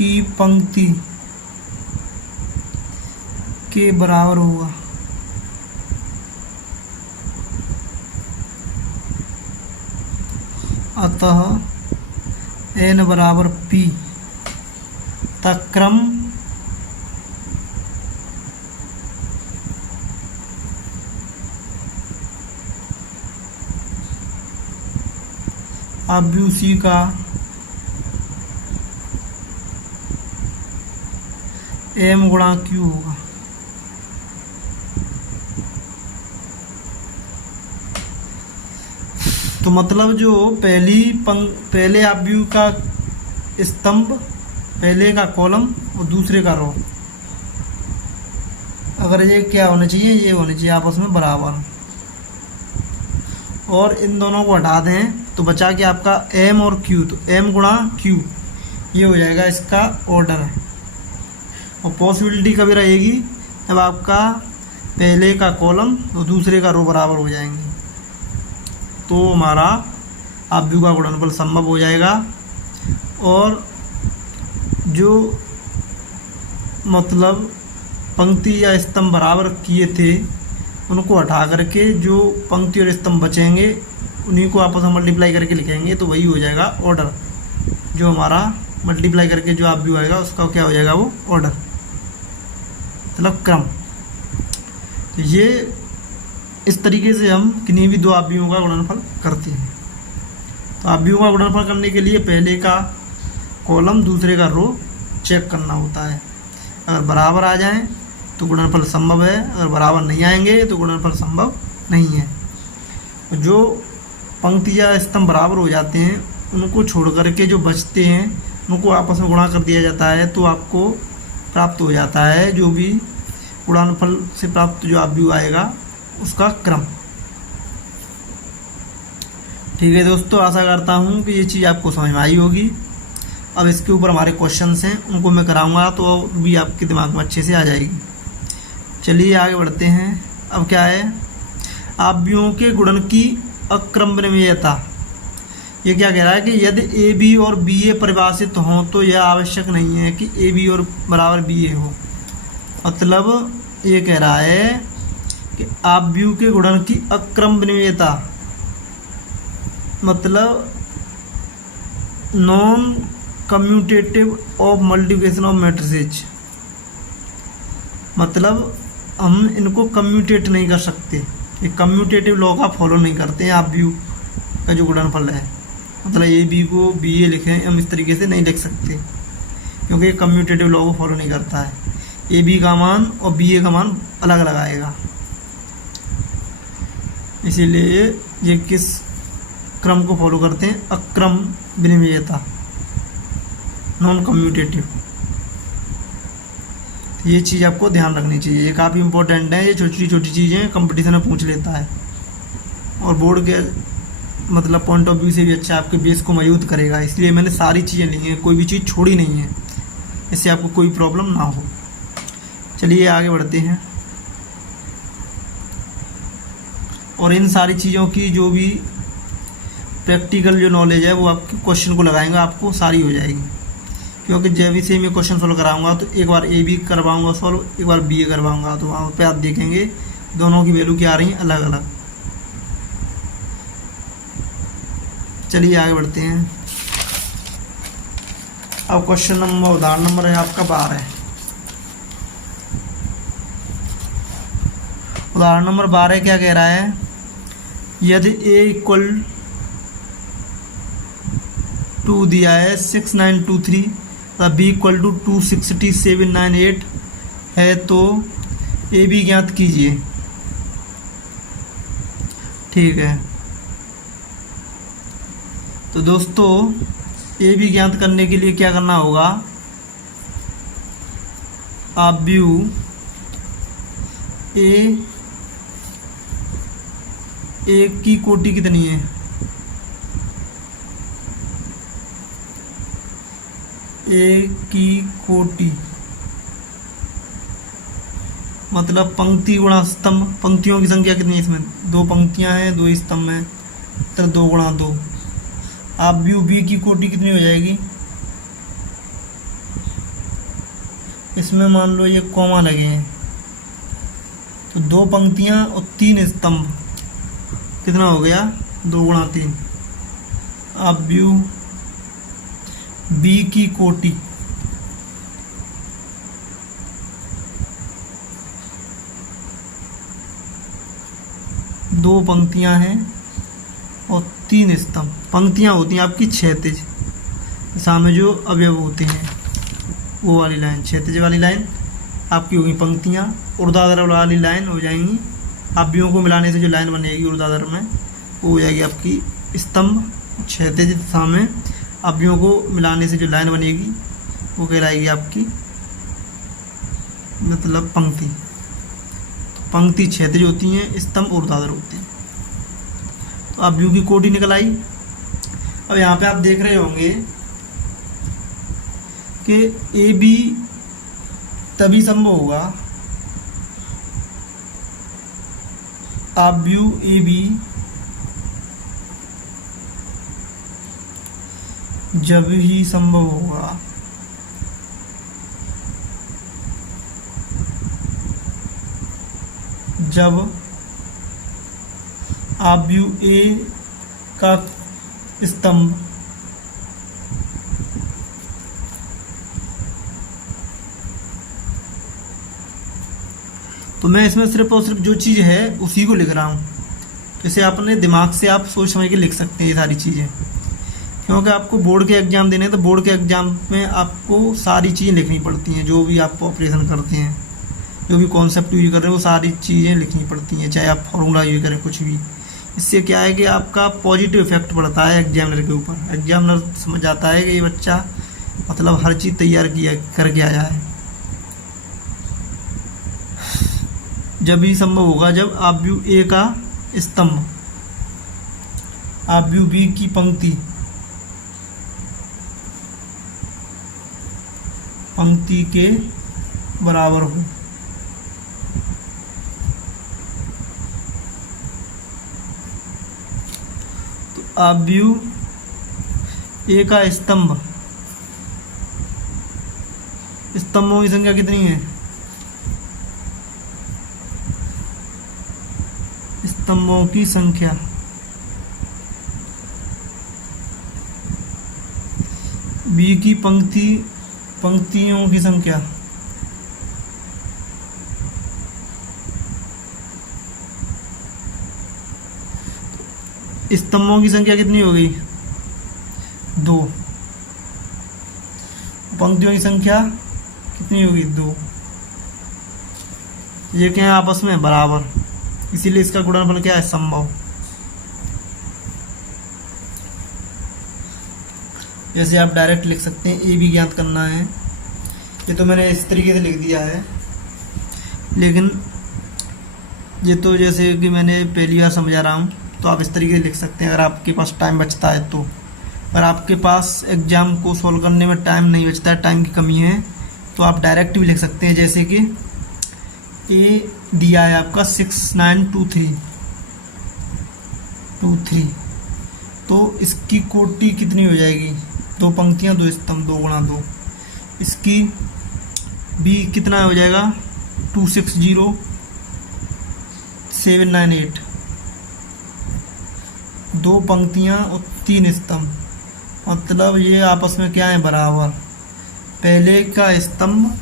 की पंक्ति के बराबर होगा। अतः n बराबर p तक क्रम अव्यूसी का m गुणा q होगा। तो मतलब जो पहले अव्यूह का स्तंभ, पहले का कॉलम और दूसरे का रो, अगर ये क्या होना चाहिए, ये होना चाहिए आपस में बराबर, और इन दोनों को हटा दें तो बचा के आपका m और q, तो m गुणा q ये हो जाएगा इसका ऑर्डर। और पॉसिबिलिटी कभी रहेगी जब आपका पहले का कॉलम और दूसरे का रो बराबर हो जाएंगे, तो हमारा अव्यूह का गुणनफल संभव हो जाएगा। और जो मतलब पंक्ति या स्तंभ बराबर किए थे उनको हटा करके जो पंक्ति और स्तंभ बचेंगे उन्हीं को आपस में मल्टीप्लाई करके लिखेंगे, तो वही हो जाएगा ऑर्डर। जो हमारा मल्टीप्लाई करके जो अव्यूह आएगा उसका क्या हो जाएगा, वो ऑर्डर, मतलब क्रम। तो ये इस तरीके से हम किन्हीं भी दो अव्यूहों का गुणनफल करते हैं। तो अव्यूहों का गुणनफल करने के लिए पहले का कॉलम दूसरे का रो चेक करना होता है। अगर बराबर आ जाएं तो गुणनफल संभव है, अगर बराबर नहीं आएंगे तो गुणनफल संभव नहीं है। जो पंक्ति या स्तंभ बराबर हो जाते हैं उनको छोड़ करके जो बचते हैं उनको आपस में गुणा कर दिया जाता है, तो आपको प्राप्त हो जाता है जो भी गुणनफल से प्राप्त जो अव्यूह आएगा उसका क्रम। ठीक है दोस्तों, आशा करता हूँ कि ये चीज़ आपको समझ में आई होगी। अब इसके ऊपर हमारे क्वेश्चंस हैं, उनको मैं कराऊंगा तो भी आपके दिमाग में अच्छे से आ जाएगी। चलिए आगे बढ़ते हैं। अब क्या है, अव्यूहों के गुणन की अक्रमणीयता। ये क्या कह रहा है कि यदि ए बी और बी ए परिभाषित हों तो यह आवश्यक नहीं है कि ए बी और बराबर बी ए हो। मतलब ये कह रहा है कि अव्यूह के गुणन की अक्रमणीयता मतलब non commutative of multiplication of matrices, मतलब हम इनको कम्यूटेट नहीं कर सकते, ये कम्यूटेटिव लॉ का फॉलो नहीं करते हैं अव्यूह का जो गुणनफल है। मतलब ए बी को बी ए लिखें हम इस तरीके से नहीं लिख सकते, क्योंकि ये कम्यूटेटिव लॉ को फॉलो नहीं करता है। ए बी का मान और बी ए का मान अलग अलग आएगा, इसीलिए ये किस क्रम को फॉलो करते हैं, अक्रम विनिमयता, नॉन कम्यूटेटिव। ये चीज़ आपको ध्यान रखनी चाहिए, ये काफ़ी इंपॉर्टेंट है। ये छोटी छोटी चीज़ें कंपटीशन में पूछ लेता है और बोर्ड के मतलब पॉइंट ऑफ व्यू से भी अच्छा आपके बेस को मजबूत करेगा, इसलिए मैंने सारी चीज़ें ली हैं, कोई भी चीज़ छोड़ी नहीं है, इससे आपको कोई प्रॉब्लम ना हो। चलिए आगे बढ़ते हैं। और इन सारी चीज़ों की जो भी प्रैक्टिकल जो नॉलेज है वो आपके क्वेश्चन को लगाएंगे, आपको सारी हो जाएगी। क्योंकि जब भी से मैं क्वेश्चन सॉल्व कराऊंगा तो एक बार ए बी करवाऊंगा सॉल्व, एक बार बी ए करवाऊंगा, तो वहाँ पे आप देखेंगे दोनों की वैल्यू क्या आ रही है, अलग अलग। चलिए आगे बढ़ते हैं। अब क्वेश्चन नंबर, उदाहरण नंबर है आपका 12। उदाहरण नंबर 12 क्या कह रहा है, यदि ए इक्वल टू दिया है 6923 तथा बी इक्वल टू 26798 है तो ए बी ज्ञात कीजिए। ठीक है, तो दोस्तों ए बी ज्ञात करने के लिए क्या करना होगा, अव्यूह ए की कोटि कितनी है, ए की कोटि मतलब पंक्ति गुणा स्तंभ, पंक्तियों की संख्या कितनी है इसमें, 2 पंक्तियां हैं 2 स्तंभ हैं, तो 2 गुणा 2। अव्यूह बी की कोटि कितनी हो जाएगी, इसमें मान लो ये कॉमा लगे हैं, तो 2 पंक्तियां और 3 स्तंभ, कितना हो गया 2 गुणा 3। अब व्यू बी की कोटि, दो पंक्तियां हैं और 3 स्तंभ। पंक्तियां होती हैं आपकी क्षैतिज दिशा में जो अवयव होते हैं, वो वाली लाइन क्षैतिज वाली लाइन आपकी होगी पंक्तियां। ऊर्ध्वाधर वाली लाइन हो जाएंगी, अवयवों को मिलाने से जो लाइन बनेगी ऊर्ध्वाधर में, वो हो जाएगी आपकी स्तंभ। क्षैतिज दिशा में अवयवों को मिलाने से जो लाइन बनेगी वो कहलाएगी आपकी मतलब पंक्ति। तो पंक्ति क्षैतिज होती हैं, स्तंभ ऊर्ध्वाधर होते हैं। तो अवयव की कोटि निकल आई। अब यहाँ पे आप देख रहे होंगे कि ए बी तभी संभव होगा, अवयव ए बी जब ही संभव होगा जब अवयव ए का स्तंभ तो मैं इसमें सिर्फ और सिर्फ जो चीज़ है उसी को लिख रहा हूँ। जैसे अपने दिमाग से आप सोच समझ के लिख सकते हैं ये सारी चीज़ें, क्योंकि आपको बोर्ड के एग्ज़ाम देने हैं, तो बोर्ड के एग्ज़ाम में आपको सारी चीज़ें लिखनी पड़ती हैं। जो भी आप ऑपरेशन करते हैं, जो भी कॉन्सेप्ट यूज कर रहे हैं, वो सारी चीज़ें लिखनी पड़ती हैं, चाहे आप फॉर्मूला यूज करें कुछ भी। इससे क्या है कि आपका पॉजिटिव इफेक्ट पड़ता है एग्जामिनर के ऊपर। एग्जामिनर समझ आता है कि ये बच्चा मतलब हर चीज़ तैयार किया करके आया है। जब ही संभव होगा जब अवयव ए का स्तंभ अवयव बी की पंक्ति के बराबर हो। तो अवयव ए का स्तंभ, स्तंभों की संख्या कितनी है, स्तंभों की संख्या बी की पंक्तियों की संख्या स्तंभों की संख्या कितनी हो गई 2, पंक्तियों की संख्या कितनी होगी 2। ये क्या है आपस में बराबर, इसीलिए इसका गुणनफल क्या है संभव। जैसे आप डायरेक्ट लिख सकते हैं ए बी ज्ञात करना है, ये तो मैंने इस तरीके से लिख दिया है, लेकिन ये तो जैसे कि मैंने पहली बार समझा रहा हूँ, तो आप इस तरीके से लिख सकते हैं अगर आपके पास टाइम बचता है तो। अगर आपके पास एग्जाम को सॉल्व करने में टाइम नहीं बचता है, टाइम की कमी है, तो आप डायरेक्ट भी लिख सकते हैं। जैसे कि ए दिया है आपका 6923, तो इसकी कोटि कितनी हो जाएगी 2 पंक्तियां 2 स्तंभ 2 गुणा 2। इसकी बी कितना हो जाएगा 260798, 2 पंक्तियां और 3 स्तंभ, मतलब ये आपस में क्या है बराबर। पहले का स्तंभ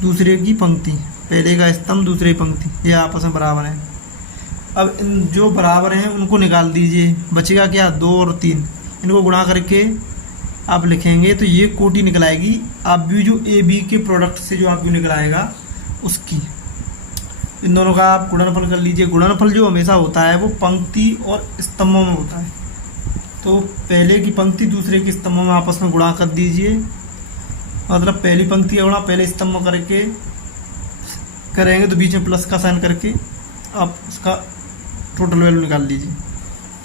दूसरे की पंक्ति, पहले का स्तंभ दूसरे की पंक्ति, ये आपस में बराबर है। अब इन जो बराबर हैं उनको निकाल दीजिए, बचेगा क्या 2 और 3, इनको गुणा करके आप लिखेंगे तो ये कोटि निकल आएगी। आप भी जो ए बी के प्रोडक्ट से जो आप भी निकल आएगा उसकी, इन दोनों का आप गुणनफल कर लीजिए। गुणनफल जो हमेशा होता है वो पंक्ति और स्तंभों में होता है, तो पहले की पंक्ति दूसरे के स्तंभों में आपस में गुणा कर दीजिए, मतलब पहली पंक्ति का गुणा पहले स्तंभ में करके करेंगे तो बीच में प्लस का साइन करके आप उसका टोटल वैल्यू निकाल लीजिए।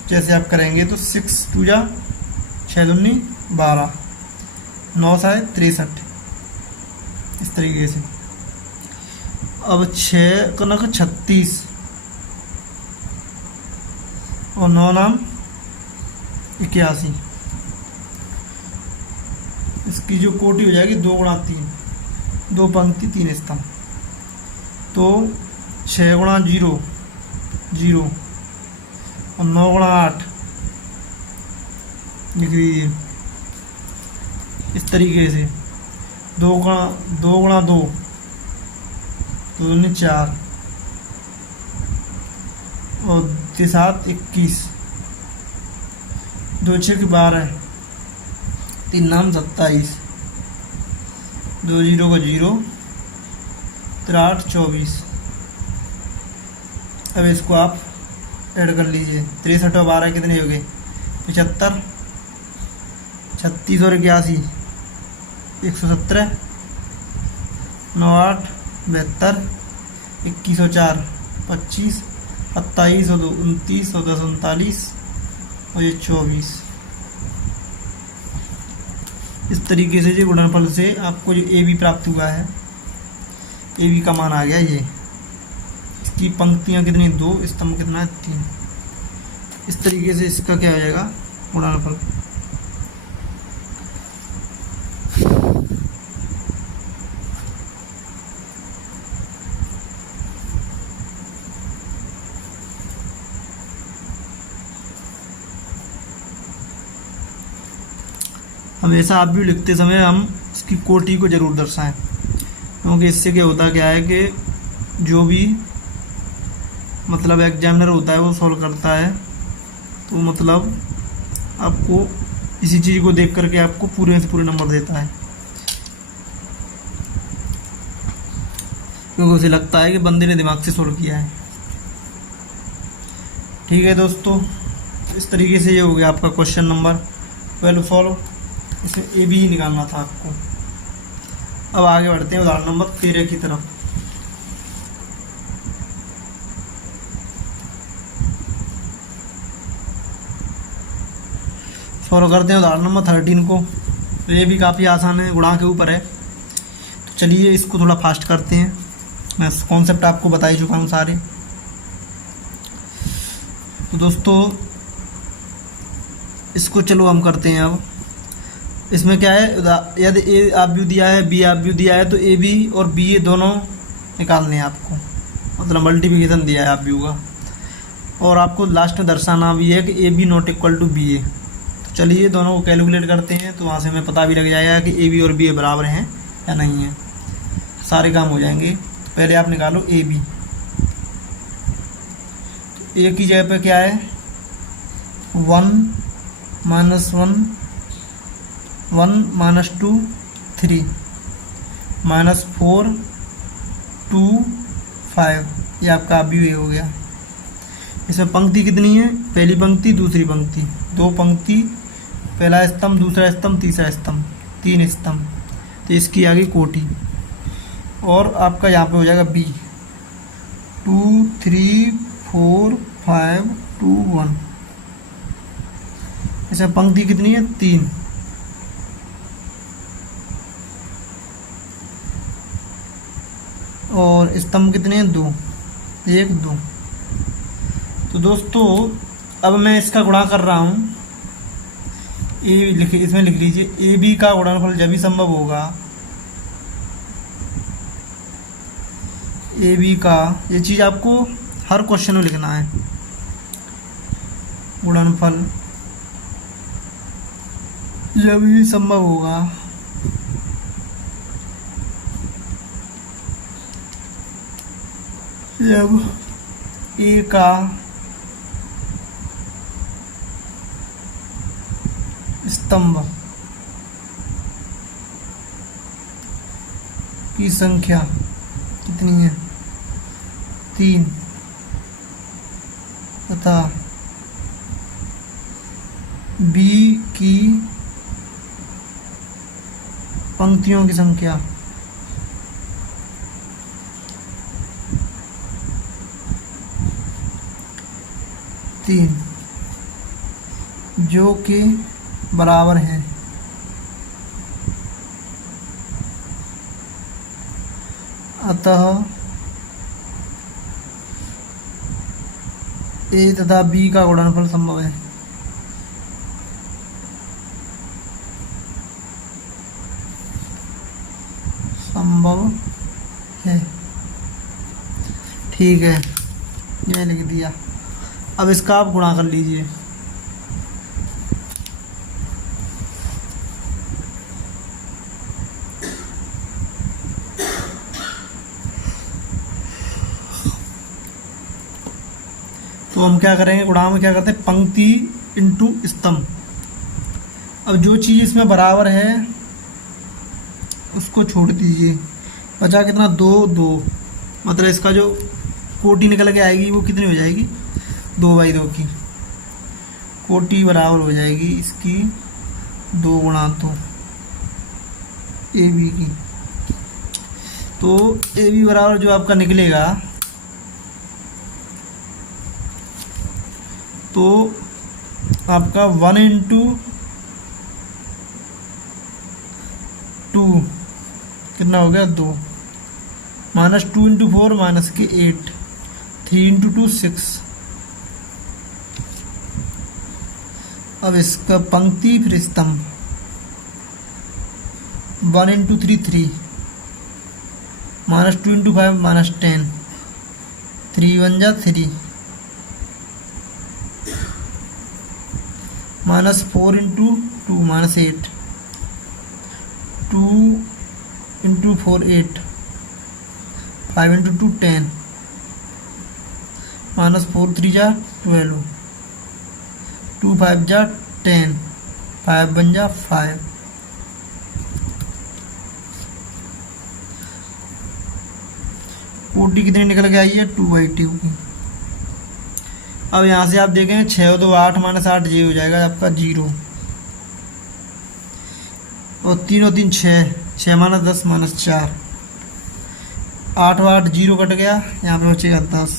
जैसे आप करेंगे तो 6 2 जा 6 दूनी 12 9 7 63, इस तरीके से। अब 6 का 36 और 9 नाम 81, इसकी जो कोटि हो जाएगी 2 गुणा 3, 2 पंक्ति 3 स्तंभ। तो 6 गुणा 0 0 और 9 गुणा 8 लिख लीजिए इस तरीके से। 2 गुणा 2 तो 4 और 7 21, 2 6 12, 3 नाम 27, 2 0 का 0, 8 24। अब इसको आप ऐड कर लीजिए। 63 और 12 कितने हो गए? 75, 36 और 81 117, 9 8 72, 21 और 4 25, 27 और 2 29 और 10 39 और ये 24। इस तरीके से जो गुणनफल से आपको जो ए बी प्राप्त हुआ है, ए बी का मान आ गया ये। इसकी पंक्तियाँ कितनी? 2, स्तंभ कितना है? 3। इस तरीके से इसका क्या हो जाएगा? गुणनफल। हमेशा आप भी लिखते समय हम इसकी कोटि को जरूर दर्शाएं, क्योंकि इससे क्या होता क्या है कि जो भी मतलब एग्जामिनर होता है वो सॉल्व करता है, तो मतलब आपको इसी चीज़ को देख करके आपको पूरे से पूरे नंबर देता है, क्योंकि उसे लगता है कि बंदे ने दिमाग से सॉल्व किया है। ठीक है दोस्तों, इस तरीके से ये हो गया आपका क्वेश्चन नंबर 12 सॉल्व। इसमें ए बी ही निकालना था आपको। अब आगे बढ़ते हैं उदाहरण नंबर 13 की तरफ। सॉल्व करते हैं उदाहरण नंबर 13 को। तो ये भी काफ़ी आसान है, गुणा के ऊपर है। तो चलिए इसको थोड़ा फास्ट करते हैं। मैं कॉन्सेप्ट आपको बता ही चुका हूँ सारे। तो दोस्तों इसको चलो हम करते हैं। अब इसमें क्या है, यदि ए आप व्यू दिया है, बी आप व्यू दिया है, तो ए बी और बी ए दोनों निकालने हैं आपको, मतलब मल्टीप्लिकेशन दिया है आप व्यू का। और आपको लास्ट में दर्शाना भी है कि A B not equal to B A. तो चलिए दोनों को कैलकुलेट करते हैं, तो वहाँ से हमें पता भी लग जाएगा कि ए बी और बी ए बराबर हैं या नहीं है। सारे काम हो जाएंगे। तो पहले आप निकालो ए बी। तो ए की जगह पे क्या है? 1 -1 1 -2 3 -4 2 5, ये आपका अभी ये हो गया। इसमें पंक्ति कितनी है? पहली पंक्ति, दूसरी पंक्ति, 2 पंक्ति, पहला स्तंभ, दूसरा स्तंभ, तीसरा स्तंभ, 3 स्तंभ। तो इसकी आ गई कोटि। और आपका यहाँ पे हो जाएगा बी 2 3 4 5 2 1। इसमें पंक्ति कितनी है? 3। और स्तंभ कितने हैं? 2, 1 2। तो दोस्तों अब मैं इसका गुणा कर रहा हूँ। इसमें लिख लीजिए ए बी का गुणनफल जब भी संभव होगा, ए बी का, ये चीज़ आपको हर क्वेश्चन में लिखना है। गुणनफल जब भी संभव होगा जब ए का स्तंभ की संख्या कितनी है? 3 तथा बी की पंक्तियों की संख्या 3 जो कि बराबर हैं अतः ए तथा बी का गुणनफल संभव है। संभव है। ठीक है, ये लिख दिया। अब इसका आप गुणा कर लीजिए। तो हम क्या करेंगे, गुणा में क्या करते हैं, पंक्ति इंटू स्तंभ। अब जो चीज़ इसमें बराबर है उसको छोड़ दीजिए, बचा कितना, 2 2। मतलब इसका जो कोटि निकल के आएगी वो कितनी हो जाएगी, 2/2 की कोटि बराबर हो जाएगी इसकी 2 गुणा 2 ए बी की। तो ए बी बराबर जो आपका निकलेगा, तो आपका 1 इंटू 2 कितना हो गया, 2, माइनस 2 इंटू 4 माइनस के 8, 3 इंटू 2 6। अब इसका पंक्ति फिर स्तंभ, 1 इंटू 3 3, माइनस 2 इंटू 5 माइनस 10, 3 1 जा 3, minus 4 into 2 minus 8, 2 into 4 8, 5 into 2 10, minus 4 3 जा 12, 2 5 जा 10, 5 1 जा 5। कोटि कितनी निकल के आई है, 2/2 की। अब यहाँ से आप देखें 6 2 8 माइनस 8 ये हो जाएगा आपका 0, और 3 और 3 6, 6 माइनस 10 माइनस 4, 8 और 8 0 कट गया, यहाँ पे बचेगा 10,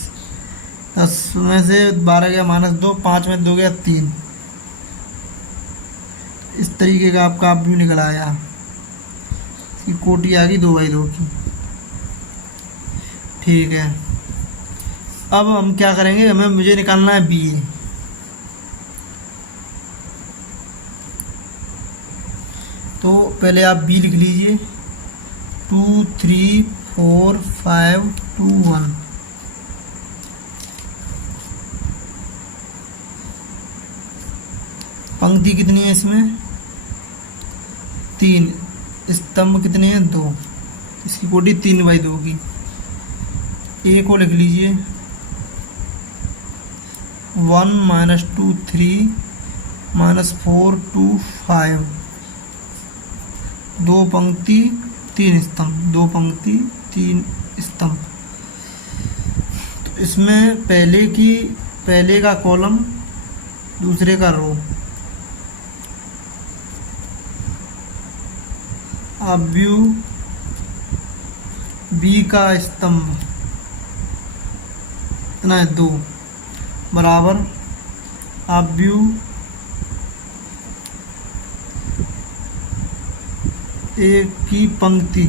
10 में से 12 गया माइनस 2, 5 में 2 गया 3। इस तरीके का आपका आप भी निकल आया, इसकी कोटि आ गई 2/2 की। ठीक है, अब हम क्या करेंगे, मुझे निकालना है बी। तो पहले आप बी लिख लीजिए, 2 3 4 5 2 1। पंक्ति कितनी है इसमें, 3, स्तंभ कितने हैं, 2, इसकी कोटि 3/2 की। ए को लिख लीजिए, 1 माइनस 2 3 माइनस 4 2 5, 2 पंक्ति 3 स्तंभ, 2 पंक्ति 3 स्तंभ। तो इसमें पहले का कॉलम, दूसरे का रो। अब व्यू बी का स्तंभ कितना है, 2, बराबर आप व्यू ए की पंक्ति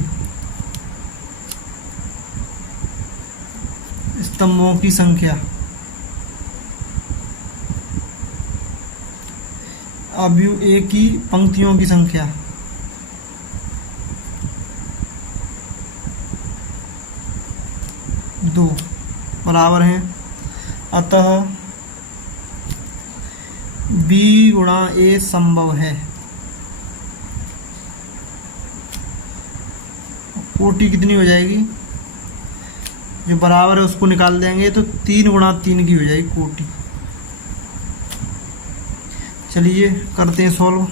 स्तंभों की संख्या, अब व्यू ए की पंक्तियों की संख्या। दो बराबर हैं, अतः b गुणा a संभव है। कोटि कितनी हो जाएगी, जो बराबर है उसको निकाल देंगे तो 3 गुणा 3 की हो जाएगी कोटि। चलिए करते हैं सॉल्व।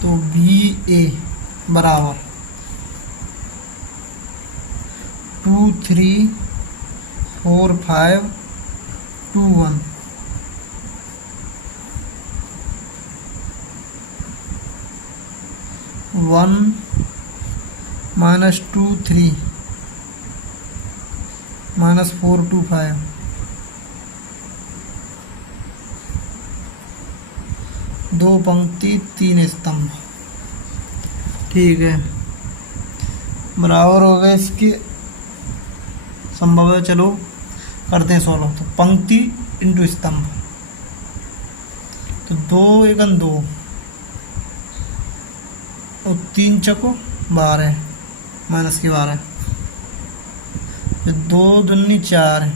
तो बी ए बराबर 2 3 4 5 2 1, वन माइनस 2 3 माइनस 4 2 5, 2 पंक्ति 3 स्तंभ। ठीक है, बराबर हो गए इसके संभव है। चलो करते हैं सॉल्व। तो पंक्ति इंटू स्तंभ, तो 2 एकन 2 और 3 चको 12 माइनस के 12, फिर 2 दूनी 4,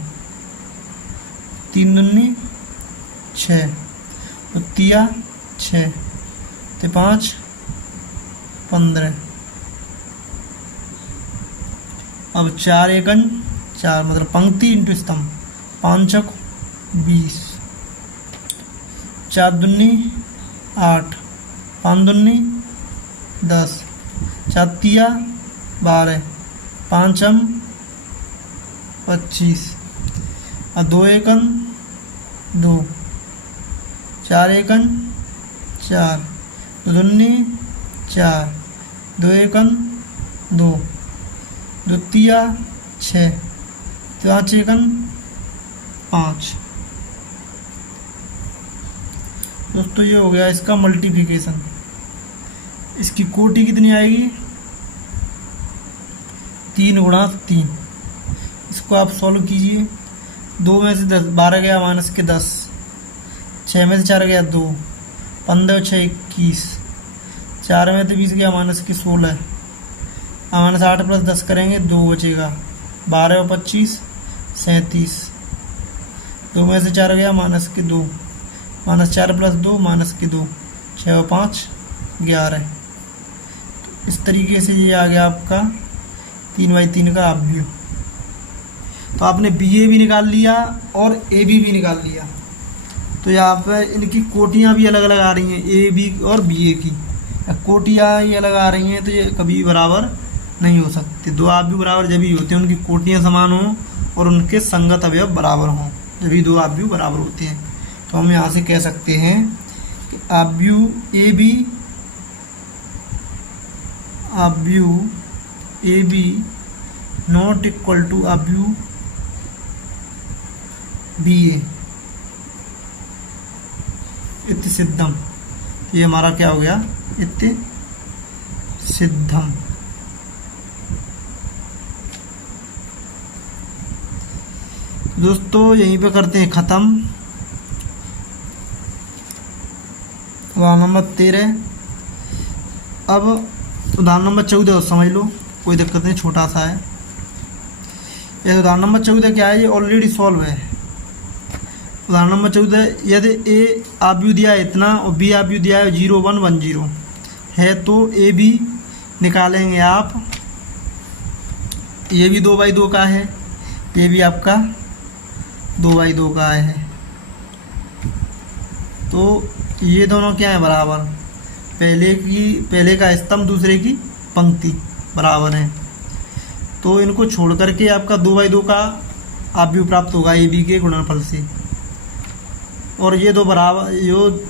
3 दूनी 6, तो 3 6, तो 5 15। अब 4 एकन 4 मतलब पंक्ति इंटू स्तंभ, 5 चक 20, 4 दूनी 8, 5 दूनी 10, 4 तिया 12, 5 25, और 2 एकन 2, 4 एकन 4, 2 दूनी 4, 2 एकन 2, 2 तिया 6, 5 एकन 5। दोस्तों ये हो गया इसका मल्टीप्लिकेशन। इसकी कोटि कितनी आएगी? 3 गुणा 3। इसको आप सॉल्व कीजिए। 2 में से 10, 12 गया माइनस के 10, 6 में से 4 गया 2, 15 6 21, 4 में से 20 गया माइनस के 16, माइनस 8 प्लस 10 करेंगे 2 बचेगा, 12 और 25 37, 2 में से 4 गया माइनस के 2, माइनस 4 प्लस 2 माइनस के 2, 6 और 5 11। इस तरीके से ये आ गया आपका 3/3 का अवयव। तो आपने बी ए भी निकाल लिया और ए बी भी निकाल लिया। तो यहाँ पर इनकी कोटियाँ भी अलग अलग आ रही हैं, ए बी और बी ए की कोटियाँ ही अलग आ रही हैं, तो ये कभी बराबर नहीं हो सकते। दो अवयव बराबर जब ही होते हैं उनकी कोटियाँ समान हों और उनके संगत अवयव बराबर हों, जब भी दो अवयव बराबर होते हैं। तो हम यहाँ से कह सकते हैं कि अवयव A B not equal to अवयव बी ए इति सिद्धम। ये हमारा क्या हो गया? इति सिद्धम। दोस्तों यहीं पे करते हैं ख़त्म। उदाहरण नंबर 13। अब उदाहरण नंबर 14 समझ लो, कोई दिक्कत नहीं, छोटा सा है। ये उदाहरण नंबर 14 क्या है? ये ऑलरेडी सॉल्व है। उदाहरण नंबर 14, यदि ए अवयव दिया है इतना और बी अवयव दिया है 0 1 1 0 है, तो ए बी निकालेंगे आप। ये भी 2/2 का है, ये भी आपका 2/2 का है। तो ये दोनों क्या है? बराबर। पहले का स्तंभ दूसरे की पंक्ति बराबर है। तो इनको छोड़ करके आपका 2/2 का अवयव प्राप्त होगा ए बी के गुणनफल से। और ये दो बराबर, जो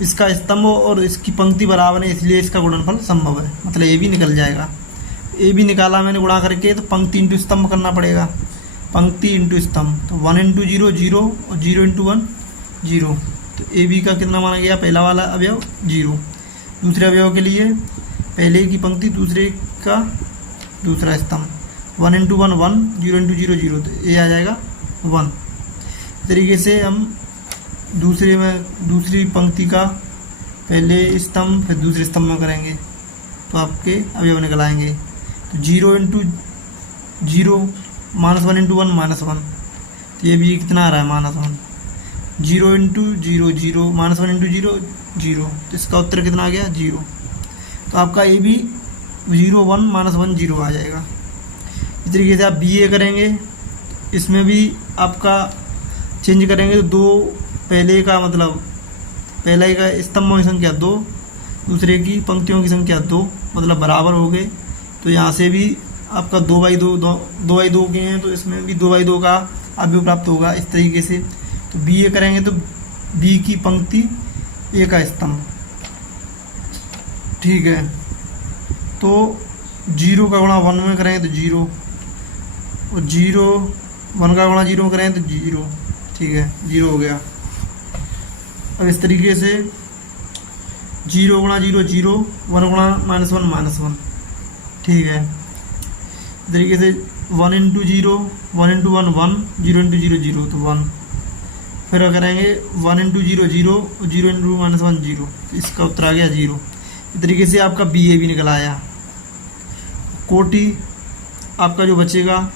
इसका स्तंभ और इसकी पंक्ति बराबर है, इसलिए इसका गुणनफल संभव है, मतलब ए बी निकल जाएगा। ए बी निकाला मैंने गुणा करके, तो पंक्ति इंटू स्तंभ करना पड़ेगा। पंक्ति इंटू स्तंभ, तो 1 × 0 0 और 0 × 1 0। तो ए बी का कितना माना गया? पहला वाला अवयव 0। दूसरे अवयव के लिए पहले की पंक्ति, दूसरे का दूसरा स्तंभ, 1 × 1 1, 0 × 0 0, तो ए आ जाएगा 1। इस तरीके से हम दूसरी पंक्ति का पहले स्तंभ फिर दूसरे स्तंभ में करेंगे, तो आपके अवयव निकल आएंगे। तो 0 × 0 -1 × 1 -1, तो ये भी कितना आ रहा है? -1। 0 × 0 0, -1 × 0 0, तो इसका उत्तर कितना आ गया? 0। तो आपका ए बी 0 1 -1 0 आ जाएगा। इस तरीके से आप बी ए करेंगे, इसमें भी आपका चेंज करेंगे। तो 2 पहले का, मतलब पहले का स्तंभों की संख्या 2, दूसरे की पंक्तियों की संख्या 2, मतलब बराबर हो गए। तो यहाँ से भी आपका 2/2 के हैं, तो इसमें भी 2/2 का अवयव प्राप्त होगा। इस तरीके से तो बी ए करेंगे तो बी की पंक्ति, ए का स्तंभ, ठीक है। तो 0 का गुणा 1 में करेंगे तो 0, और 1 का गुणा 0 में करेंगे तो 0, ठीक है, 0 हो गया। अब इस तरीके से 0 × 0 0, 1 × -1 -1, ठीक है। इस तरीके से 1 इंटू 0, 1 इंटू 1 1, 0 इंटू 0 0 तो 1। फिर करेंगे 1 इंटू 0 0, 0 इंटू -1 0, इसका उत्तर आ गया 0। इस तरीके से आपका बी ए भी निकल आया। कोटि आपका जो बचेगा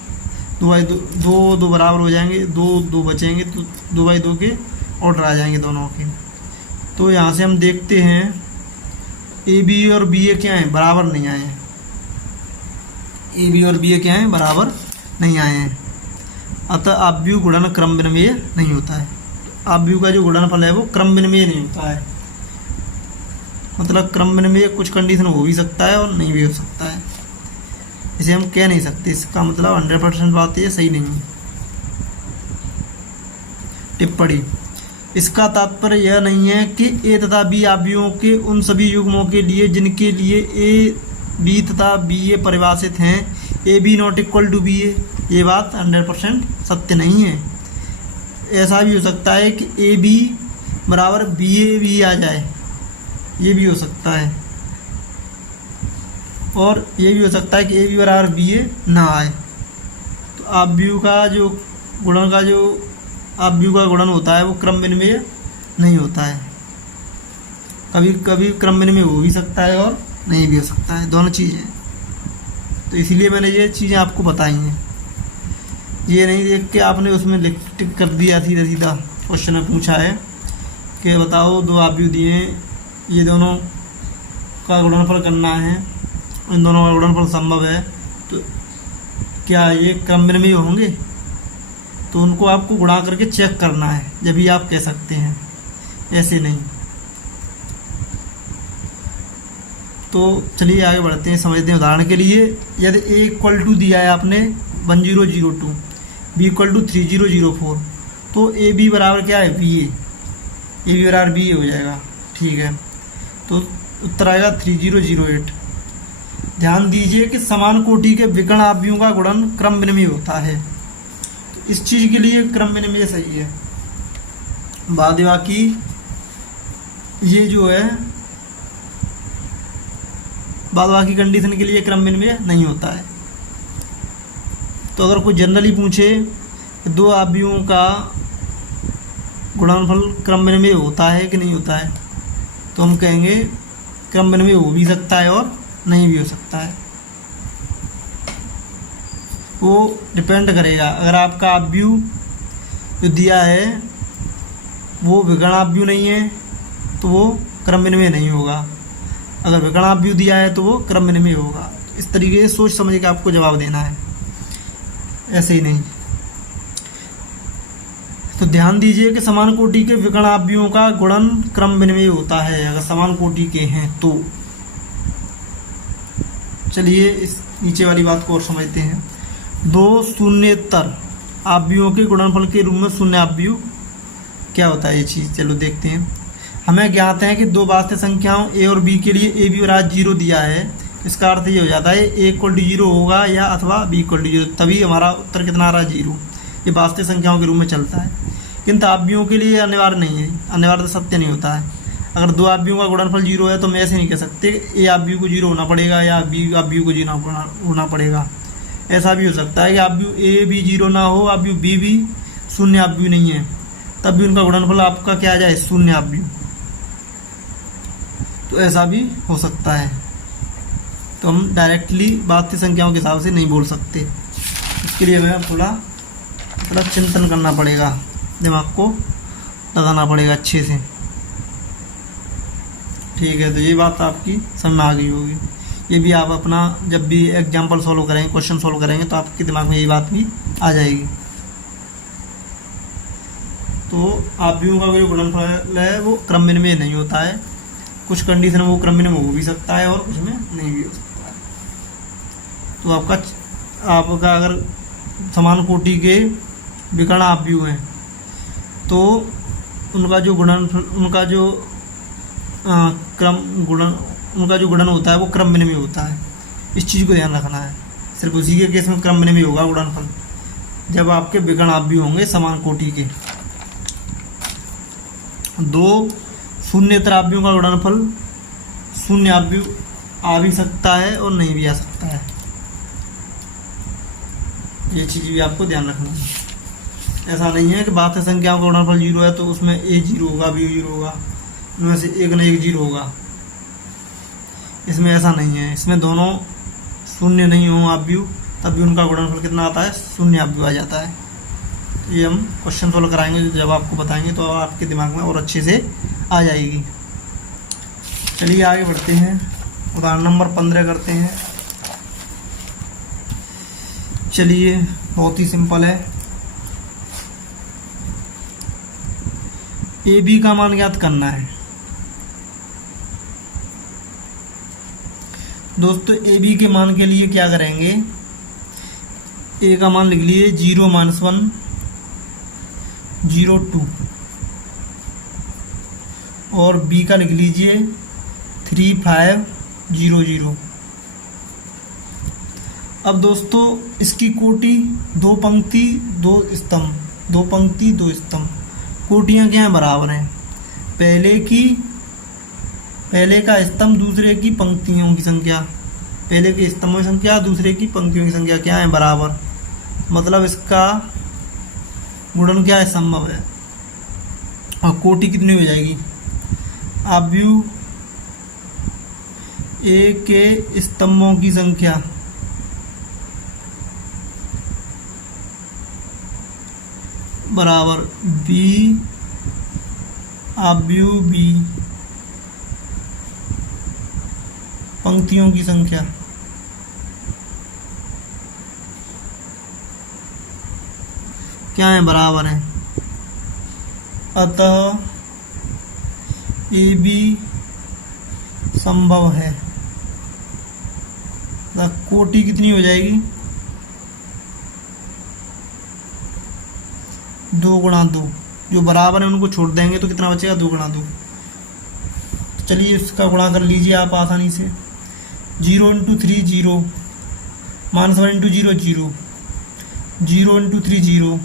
2 बराबर हो जाएंगे, 2 बचेंगे तो 2/2 के ऑर्डर आ जाएंगे दोनों के। तो यहाँ से हम देखते हैं ए बी और बी ए क्या हैं, बराबर नहीं आए हैं। ए बी और बी ए क्या हैं, बराबर नहीं आए हैं। अतः आव्यूह गुणन क्रम विनिमेय नहीं होता है। आव्यूह का जो गुणनफल है वो क्रम विनिमेय नहीं होता है। मतलब क्रम विनिमेय कुछ कंडीशन हो भी सकता है और नहीं भी हो सकता है, इसे हम कह नहीं सकते। इसका मतलब 100% बात ये सही नहीं है। टिप्पणी, इसका तात्पर्य यह नहीं है कि ए तथा बी आव्यूहों के उन सभी युग्मों के लिए जिनके लिए ए बी तथा बी ए परिभाषित हैं, A B not equal to B A. ये बात 100% सत्य नहीं है। ऐसा भी हो सकता है कि ए बी बराबर बी ए भी आ जाए, ये भी हो सकता है। और ये भी हो सकता है कि ए बी बराबर बी ए ना आए। तो आव्यूह का जो गुणन होता है वो क्रम विनिमेय नहीं होता है। कभी कभी क्रम विनिमेय हो भी सकता है और नहीं भी हो सकता है, दोनों चीज़ें। तो इसीलिए मैंने ये चीज़ें आपको बताई हैं। ये नहीं देख के आपने उसमें टिक कर दिया सीधा सीधा। क्वेश्चन में पूछा है कि बताओ 2 आव्यूह दिए, ये दोनों का गुणनफल करना है, इन दोनों का गुणनफल संभव है, तो क्या ये क्रम विनिमेय होंगे? तो उनको आपको गुणा करके चेक करना है, जब भी आप कह सकते हैं, ऐसे नहीं। तो चलिए आगे बढ़ते हैं, समझते हैं। उदाहरण के लिए यदि ए इक्वल टू दिया है आपने 1002, बी इक्वल टू 3004, तो ए बी बराबर क्या है, बी ए बी बराबर बी ए हो जाएगा। ठीक है, तो उत्तर आएगा 3008। ध्यान दीजिए कि समान कोटि के विकर्ण आव्यूहों का गुणन क्रम विनिमेय होता है। तो इस चीज़ के लिए क्रम विनिमेय सही है। बाद बाकी ये जो है बाद बाकी कंडीशन के लिए क्रम विनिमेय नहीं होता है। तो अगर कोई जनरली पूछे 2 आव्यूहों का गुणनफल क्रम विनिमेय होता है कि नहीं होता है, तो हम कहेंगे क्रम विनिमेय हो भी सकता है और नहीं भी हो सकता है। वो डिपेंड करेगा। अगर आपका आव्यूह जो दिया है वो विकर्ण आव्यूह नहीं है तो वो क्रम विनिमेय नहीं होगा। अगर विकर्ण आव्यूह दिया है तो वो क्रम विनिमेय होगा। इस तरीके से सोच समझ के आपको जवाब देना है, ऐसे ही नहीं। तो ध्यान दीजिए कि समान कोटि के विकर्ण आव्यूहों का गुणन क्रम विनिमेय होता है, अगर समान कोटि के हैं तो। चलिए इस नीचे वाली बात को और समझते हैं। 2 शून्येतर आव्यूहों के गुणनफल के रूप में शून्य आव्यूह क्या होता है, ये चीज़ चलो देखते हैं। हमें ज्ञात है कि 2 वास्तविक संख्याओं ए और बी के लिए ए बी बराबर 0 दिया है। इसका अर्थ ये हो जाता है ए इक्वल टू 0 होगा या अथवा बी इक्वल टू 0, तभी हमारा उत्तर कितना आ रहा है, 0। ये वास्तविक संख्याओं के रूप में चलता है। किंतु आव्यूहों के लिए अनिवार्य नहीं है, अनिवार्य सत्य नहीं होता है। अगर 2 आव्यूहों का गुणनफल 0 है तो मैं ऐसे नहीं कह सकते ए आव्यूह को 0 होना पड़ेगा या बी आव्यूह को 0 होना पड़ेगा। ऐसा भी हो सकता है कि आव्यूह ए भी 0 ना हो, आव्यूह बी भी शून्य आव्यूह नहीं है, तब भी उनका गुणनफल आपका क्या आ जाए, शून्य आव्यूह। तो ऐसा भी हो सकता है। तो हम डायरेक्टली वास्तविक संख्याओं के हिसाब से नहीं बोल सकते। इसके लिए हमें थोड़ा मतलब चिंतन करना पड़ेगा, दिमाग को लगाना पड़ेगा अच्छे से। ठीक है, तो ये बात आपकी समझ में आ गई होगी। ये भी आप अपना जब भी एग्जाम्पल सॉल्व करेंगे, क्वेश्चन सॉल्व करेंगे, तो आपके दिमाग में ये बात भी आ जाएगी। तो आव्यूहों का जो गुणनफल है वो क्रम विनिमेय नहीं होता है। कुछ कंडीशन में वो क्रम विनिमेय हो भी सकता है और कुछ में नहीं भी हो सकता है। तो आपका अगर समान कोटि के विकर्ण आव्यूह हैं तो उनका जो गुणन होता है वो क्रम विनिमेय होता है। इस चीज़ को ध्यान रखना है। सिर्फ उसी के केस में क्रम विनिमेय होगा गुणनफल, जब आपके विकर्ण आव्यूह होंगे समान कोटि के। 2 शून्येतर आव्यूहों का गुणनफल शून्य आव्यूह आ भी सकता है और नहीं भी आ सकता है। ये चीज़ भी आपको ध्यान रखना है। ऐसा नहीं है कि बाध्य संख्याओं का गुणनफल 0 है तो उसमें a 0 होगा, b 0 होगा, इनमें से एक न एक 0 होगा। इसमें ऐसा नहीं है। इसमें दोनों शून्य नहीं हो आव्यूह, तब भी उनका गुणनफल कितना आता है, शून्य आव्यूह आ जाता है। तो ये हम क्वेश्चन सोल्व कराएंगे, जब आपको बताएंगे तो आपके दिमाग में और अच्छे से आ जाएगी। चलिए आगे बढ़ते हैं, उदाहरण नंबर 15 करते हैं। चलिए बहुत ही सिंपल है। ए बी का मान ज्ञात करना है। दोस्तों ए बी के मान के लिए क्या करेंगे, ए का मान लिख लीजिए 0 - 1 0 2 और बी का लिख लीजिए 3 5 0 0। अब दोस्तों इसकी कोटि 2 पंक्ति 2 स्तंभ, 2 पंक्ति 2 स्तंभ, कोटियाँ क्या हैं, बराबर हैं। पहले का स्तंभ दूसरे की पंक्तियों की संख्या, पहले के स्तंभों की संख्या दूसरे की पंक्तियों की संख्या क्या है, बराबर। मतलब इसका गुणन क्या है, संभव है। और कोटि कितनी हो जाएगी, आव्यूह ए के स्तंभों की संख्या बराबर बी आव्यूह बी पंक्तियों की संख्या। क्या है, बराबर है। अतः ए बी संभव है। कोटि कितनी हो जाएगी, 2 × 2, जो बराबर है उनको छोड़ देंगे तो कितना बचेगा, 2 × 2। तो चलिए इसका गुणा कर लीजिए आप आसानी से। 0 × 3 0 -1 × 0 0, 0 × 3 0,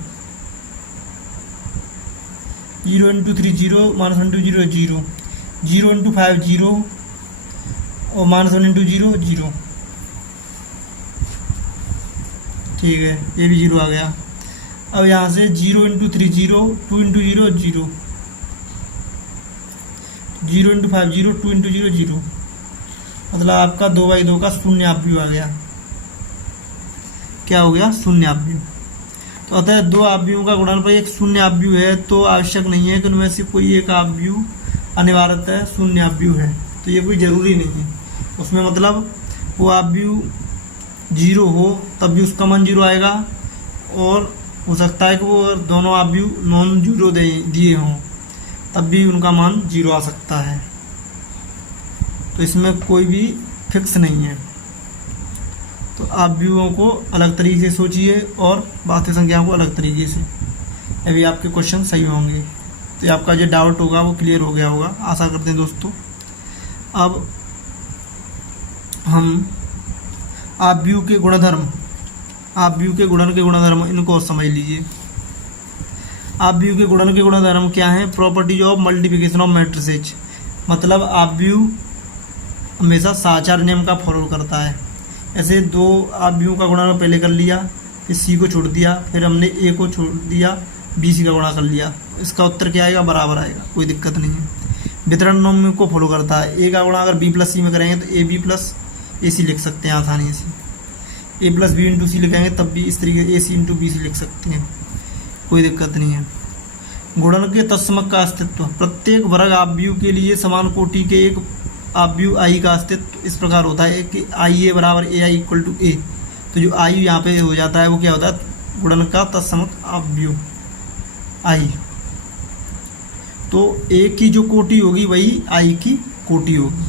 0 × 3 0 -1 × 0 0, 0 × 5 0 और -1 × 0 0। ठीक है, ये भी 0 आ गया। अब यहाँ से 0 × 3 0, 2 × 0 0, 0 × 5 0, 2 × 0 0। मतलब आपका 2/2 का शून्य आव्यूह आ गया। क्या हो गया, शून्य आव्यूह। तो अतः 2 आव्यूहों का गुणनफल एक शून्य आव्यूह है, तो आवश्यक नहीं है कि उनमें से कोई एक आव्यूह अनिवार्यतः शून्य आव्यूह है। तो ये कोई ज़रूरी नहीं है। उसमें मतलब वो आव्यूह 0 हो तब भी उसका मान 0 आएगा, और हो सकता है कि वो दोनों आव्यूह नॉन जीरो दिए हों तब भी उनका मान 0 आ सकता है। तो इसमें कोई भी फिक्स नहीं है। तो आव्यूहों को अलग तरीके से सोचिए और बाध्य संख्याओं को अलग तरीके से, अभी आपके क्वेश्चन सही होंगे। तो आपका जो डाउट होगा वो क्लियर हो गया होगा, आशा करते हैं दोस्तों। अब हम आव्यूह के गुणधर्म, आव्यूह के गुणन के गुणधर्म, इनको समझ लीजिए। आव्यूह के गुणन के गुणधर्म क्या हैं, properties of multiplication of matrices. मतलब आव्यूह हमेशा साचार नियम का फॉलो करता है। ऐसे 2 आव्यूहों का गुणा पहले कर लिया, फिर सी को छोड़ दिया, फिर हमने ए को छोड़ दिया, बी सी का गुणा कर लिया, इसका उत्तर क्या आएगा, बराबर आएगा, कोई दिक्कत नहीं है। वितरण नियम को फॉलो करता है। ए का गुणा अगर बी प्लस सी में करेंगे तो ए बी प्लस ए सी लिख सकते हैं आसानी से। ए प्लस बी इंटू सी लिखेंगे तब भी इस तरीके ए सी इंटू बी सी लिख सकते हैं, कोई दिक्कत नहीं है। गुणन के तत्समक का अस्तित्व। प्रत्येक वर्ग आव्यूह के लिए समान कोटि के एक आव्यूह आई का अस्तित्व इस प्रकार होता है कि आई ए बराबर ए आई इक्वल टू ए। तो जो आई यहाँ पे हो जाता है वो क्या होता है, गुणन का तत्समक आव्यूह आई। तो ए की जो कोटि होगी वही आई की कोटि होगी,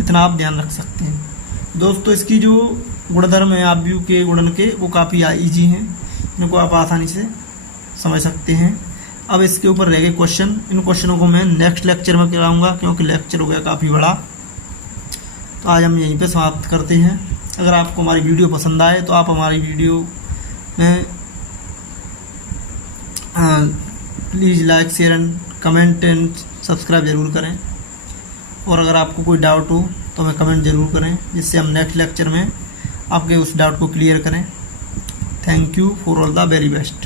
इतना आप ध्यान रख सकते हैं दोस्तों। इसकी जो गुणधर्म है आव्यूह के गुणन के वो काफ़ी ईजी हैं, इनको आप आसानी से समझ सकते हैं। अब इसके ऊपर रह गए क्वेश्चन, इन क्वेश्चनों को मैं नेक्स्ट लेक्चर में कराऊंगा क्योंकि लेक्चर हो गया काफ़ी बड़ा। तो आज हम यहीं पे समाप्त करते हैं। अगर आपको हमारी वीडियो पसंद आए तो आप हमारी वीडियो में please like share and comment and subscribe ज़रूर करें। और अगर आपको कोई डाउट हो तो हमें कमेंट ज़रूर करें, जिससे हम नेक्स्ट लेक्चर में आपके उस डाउट को क्लियर करें। Thank you for all the very best.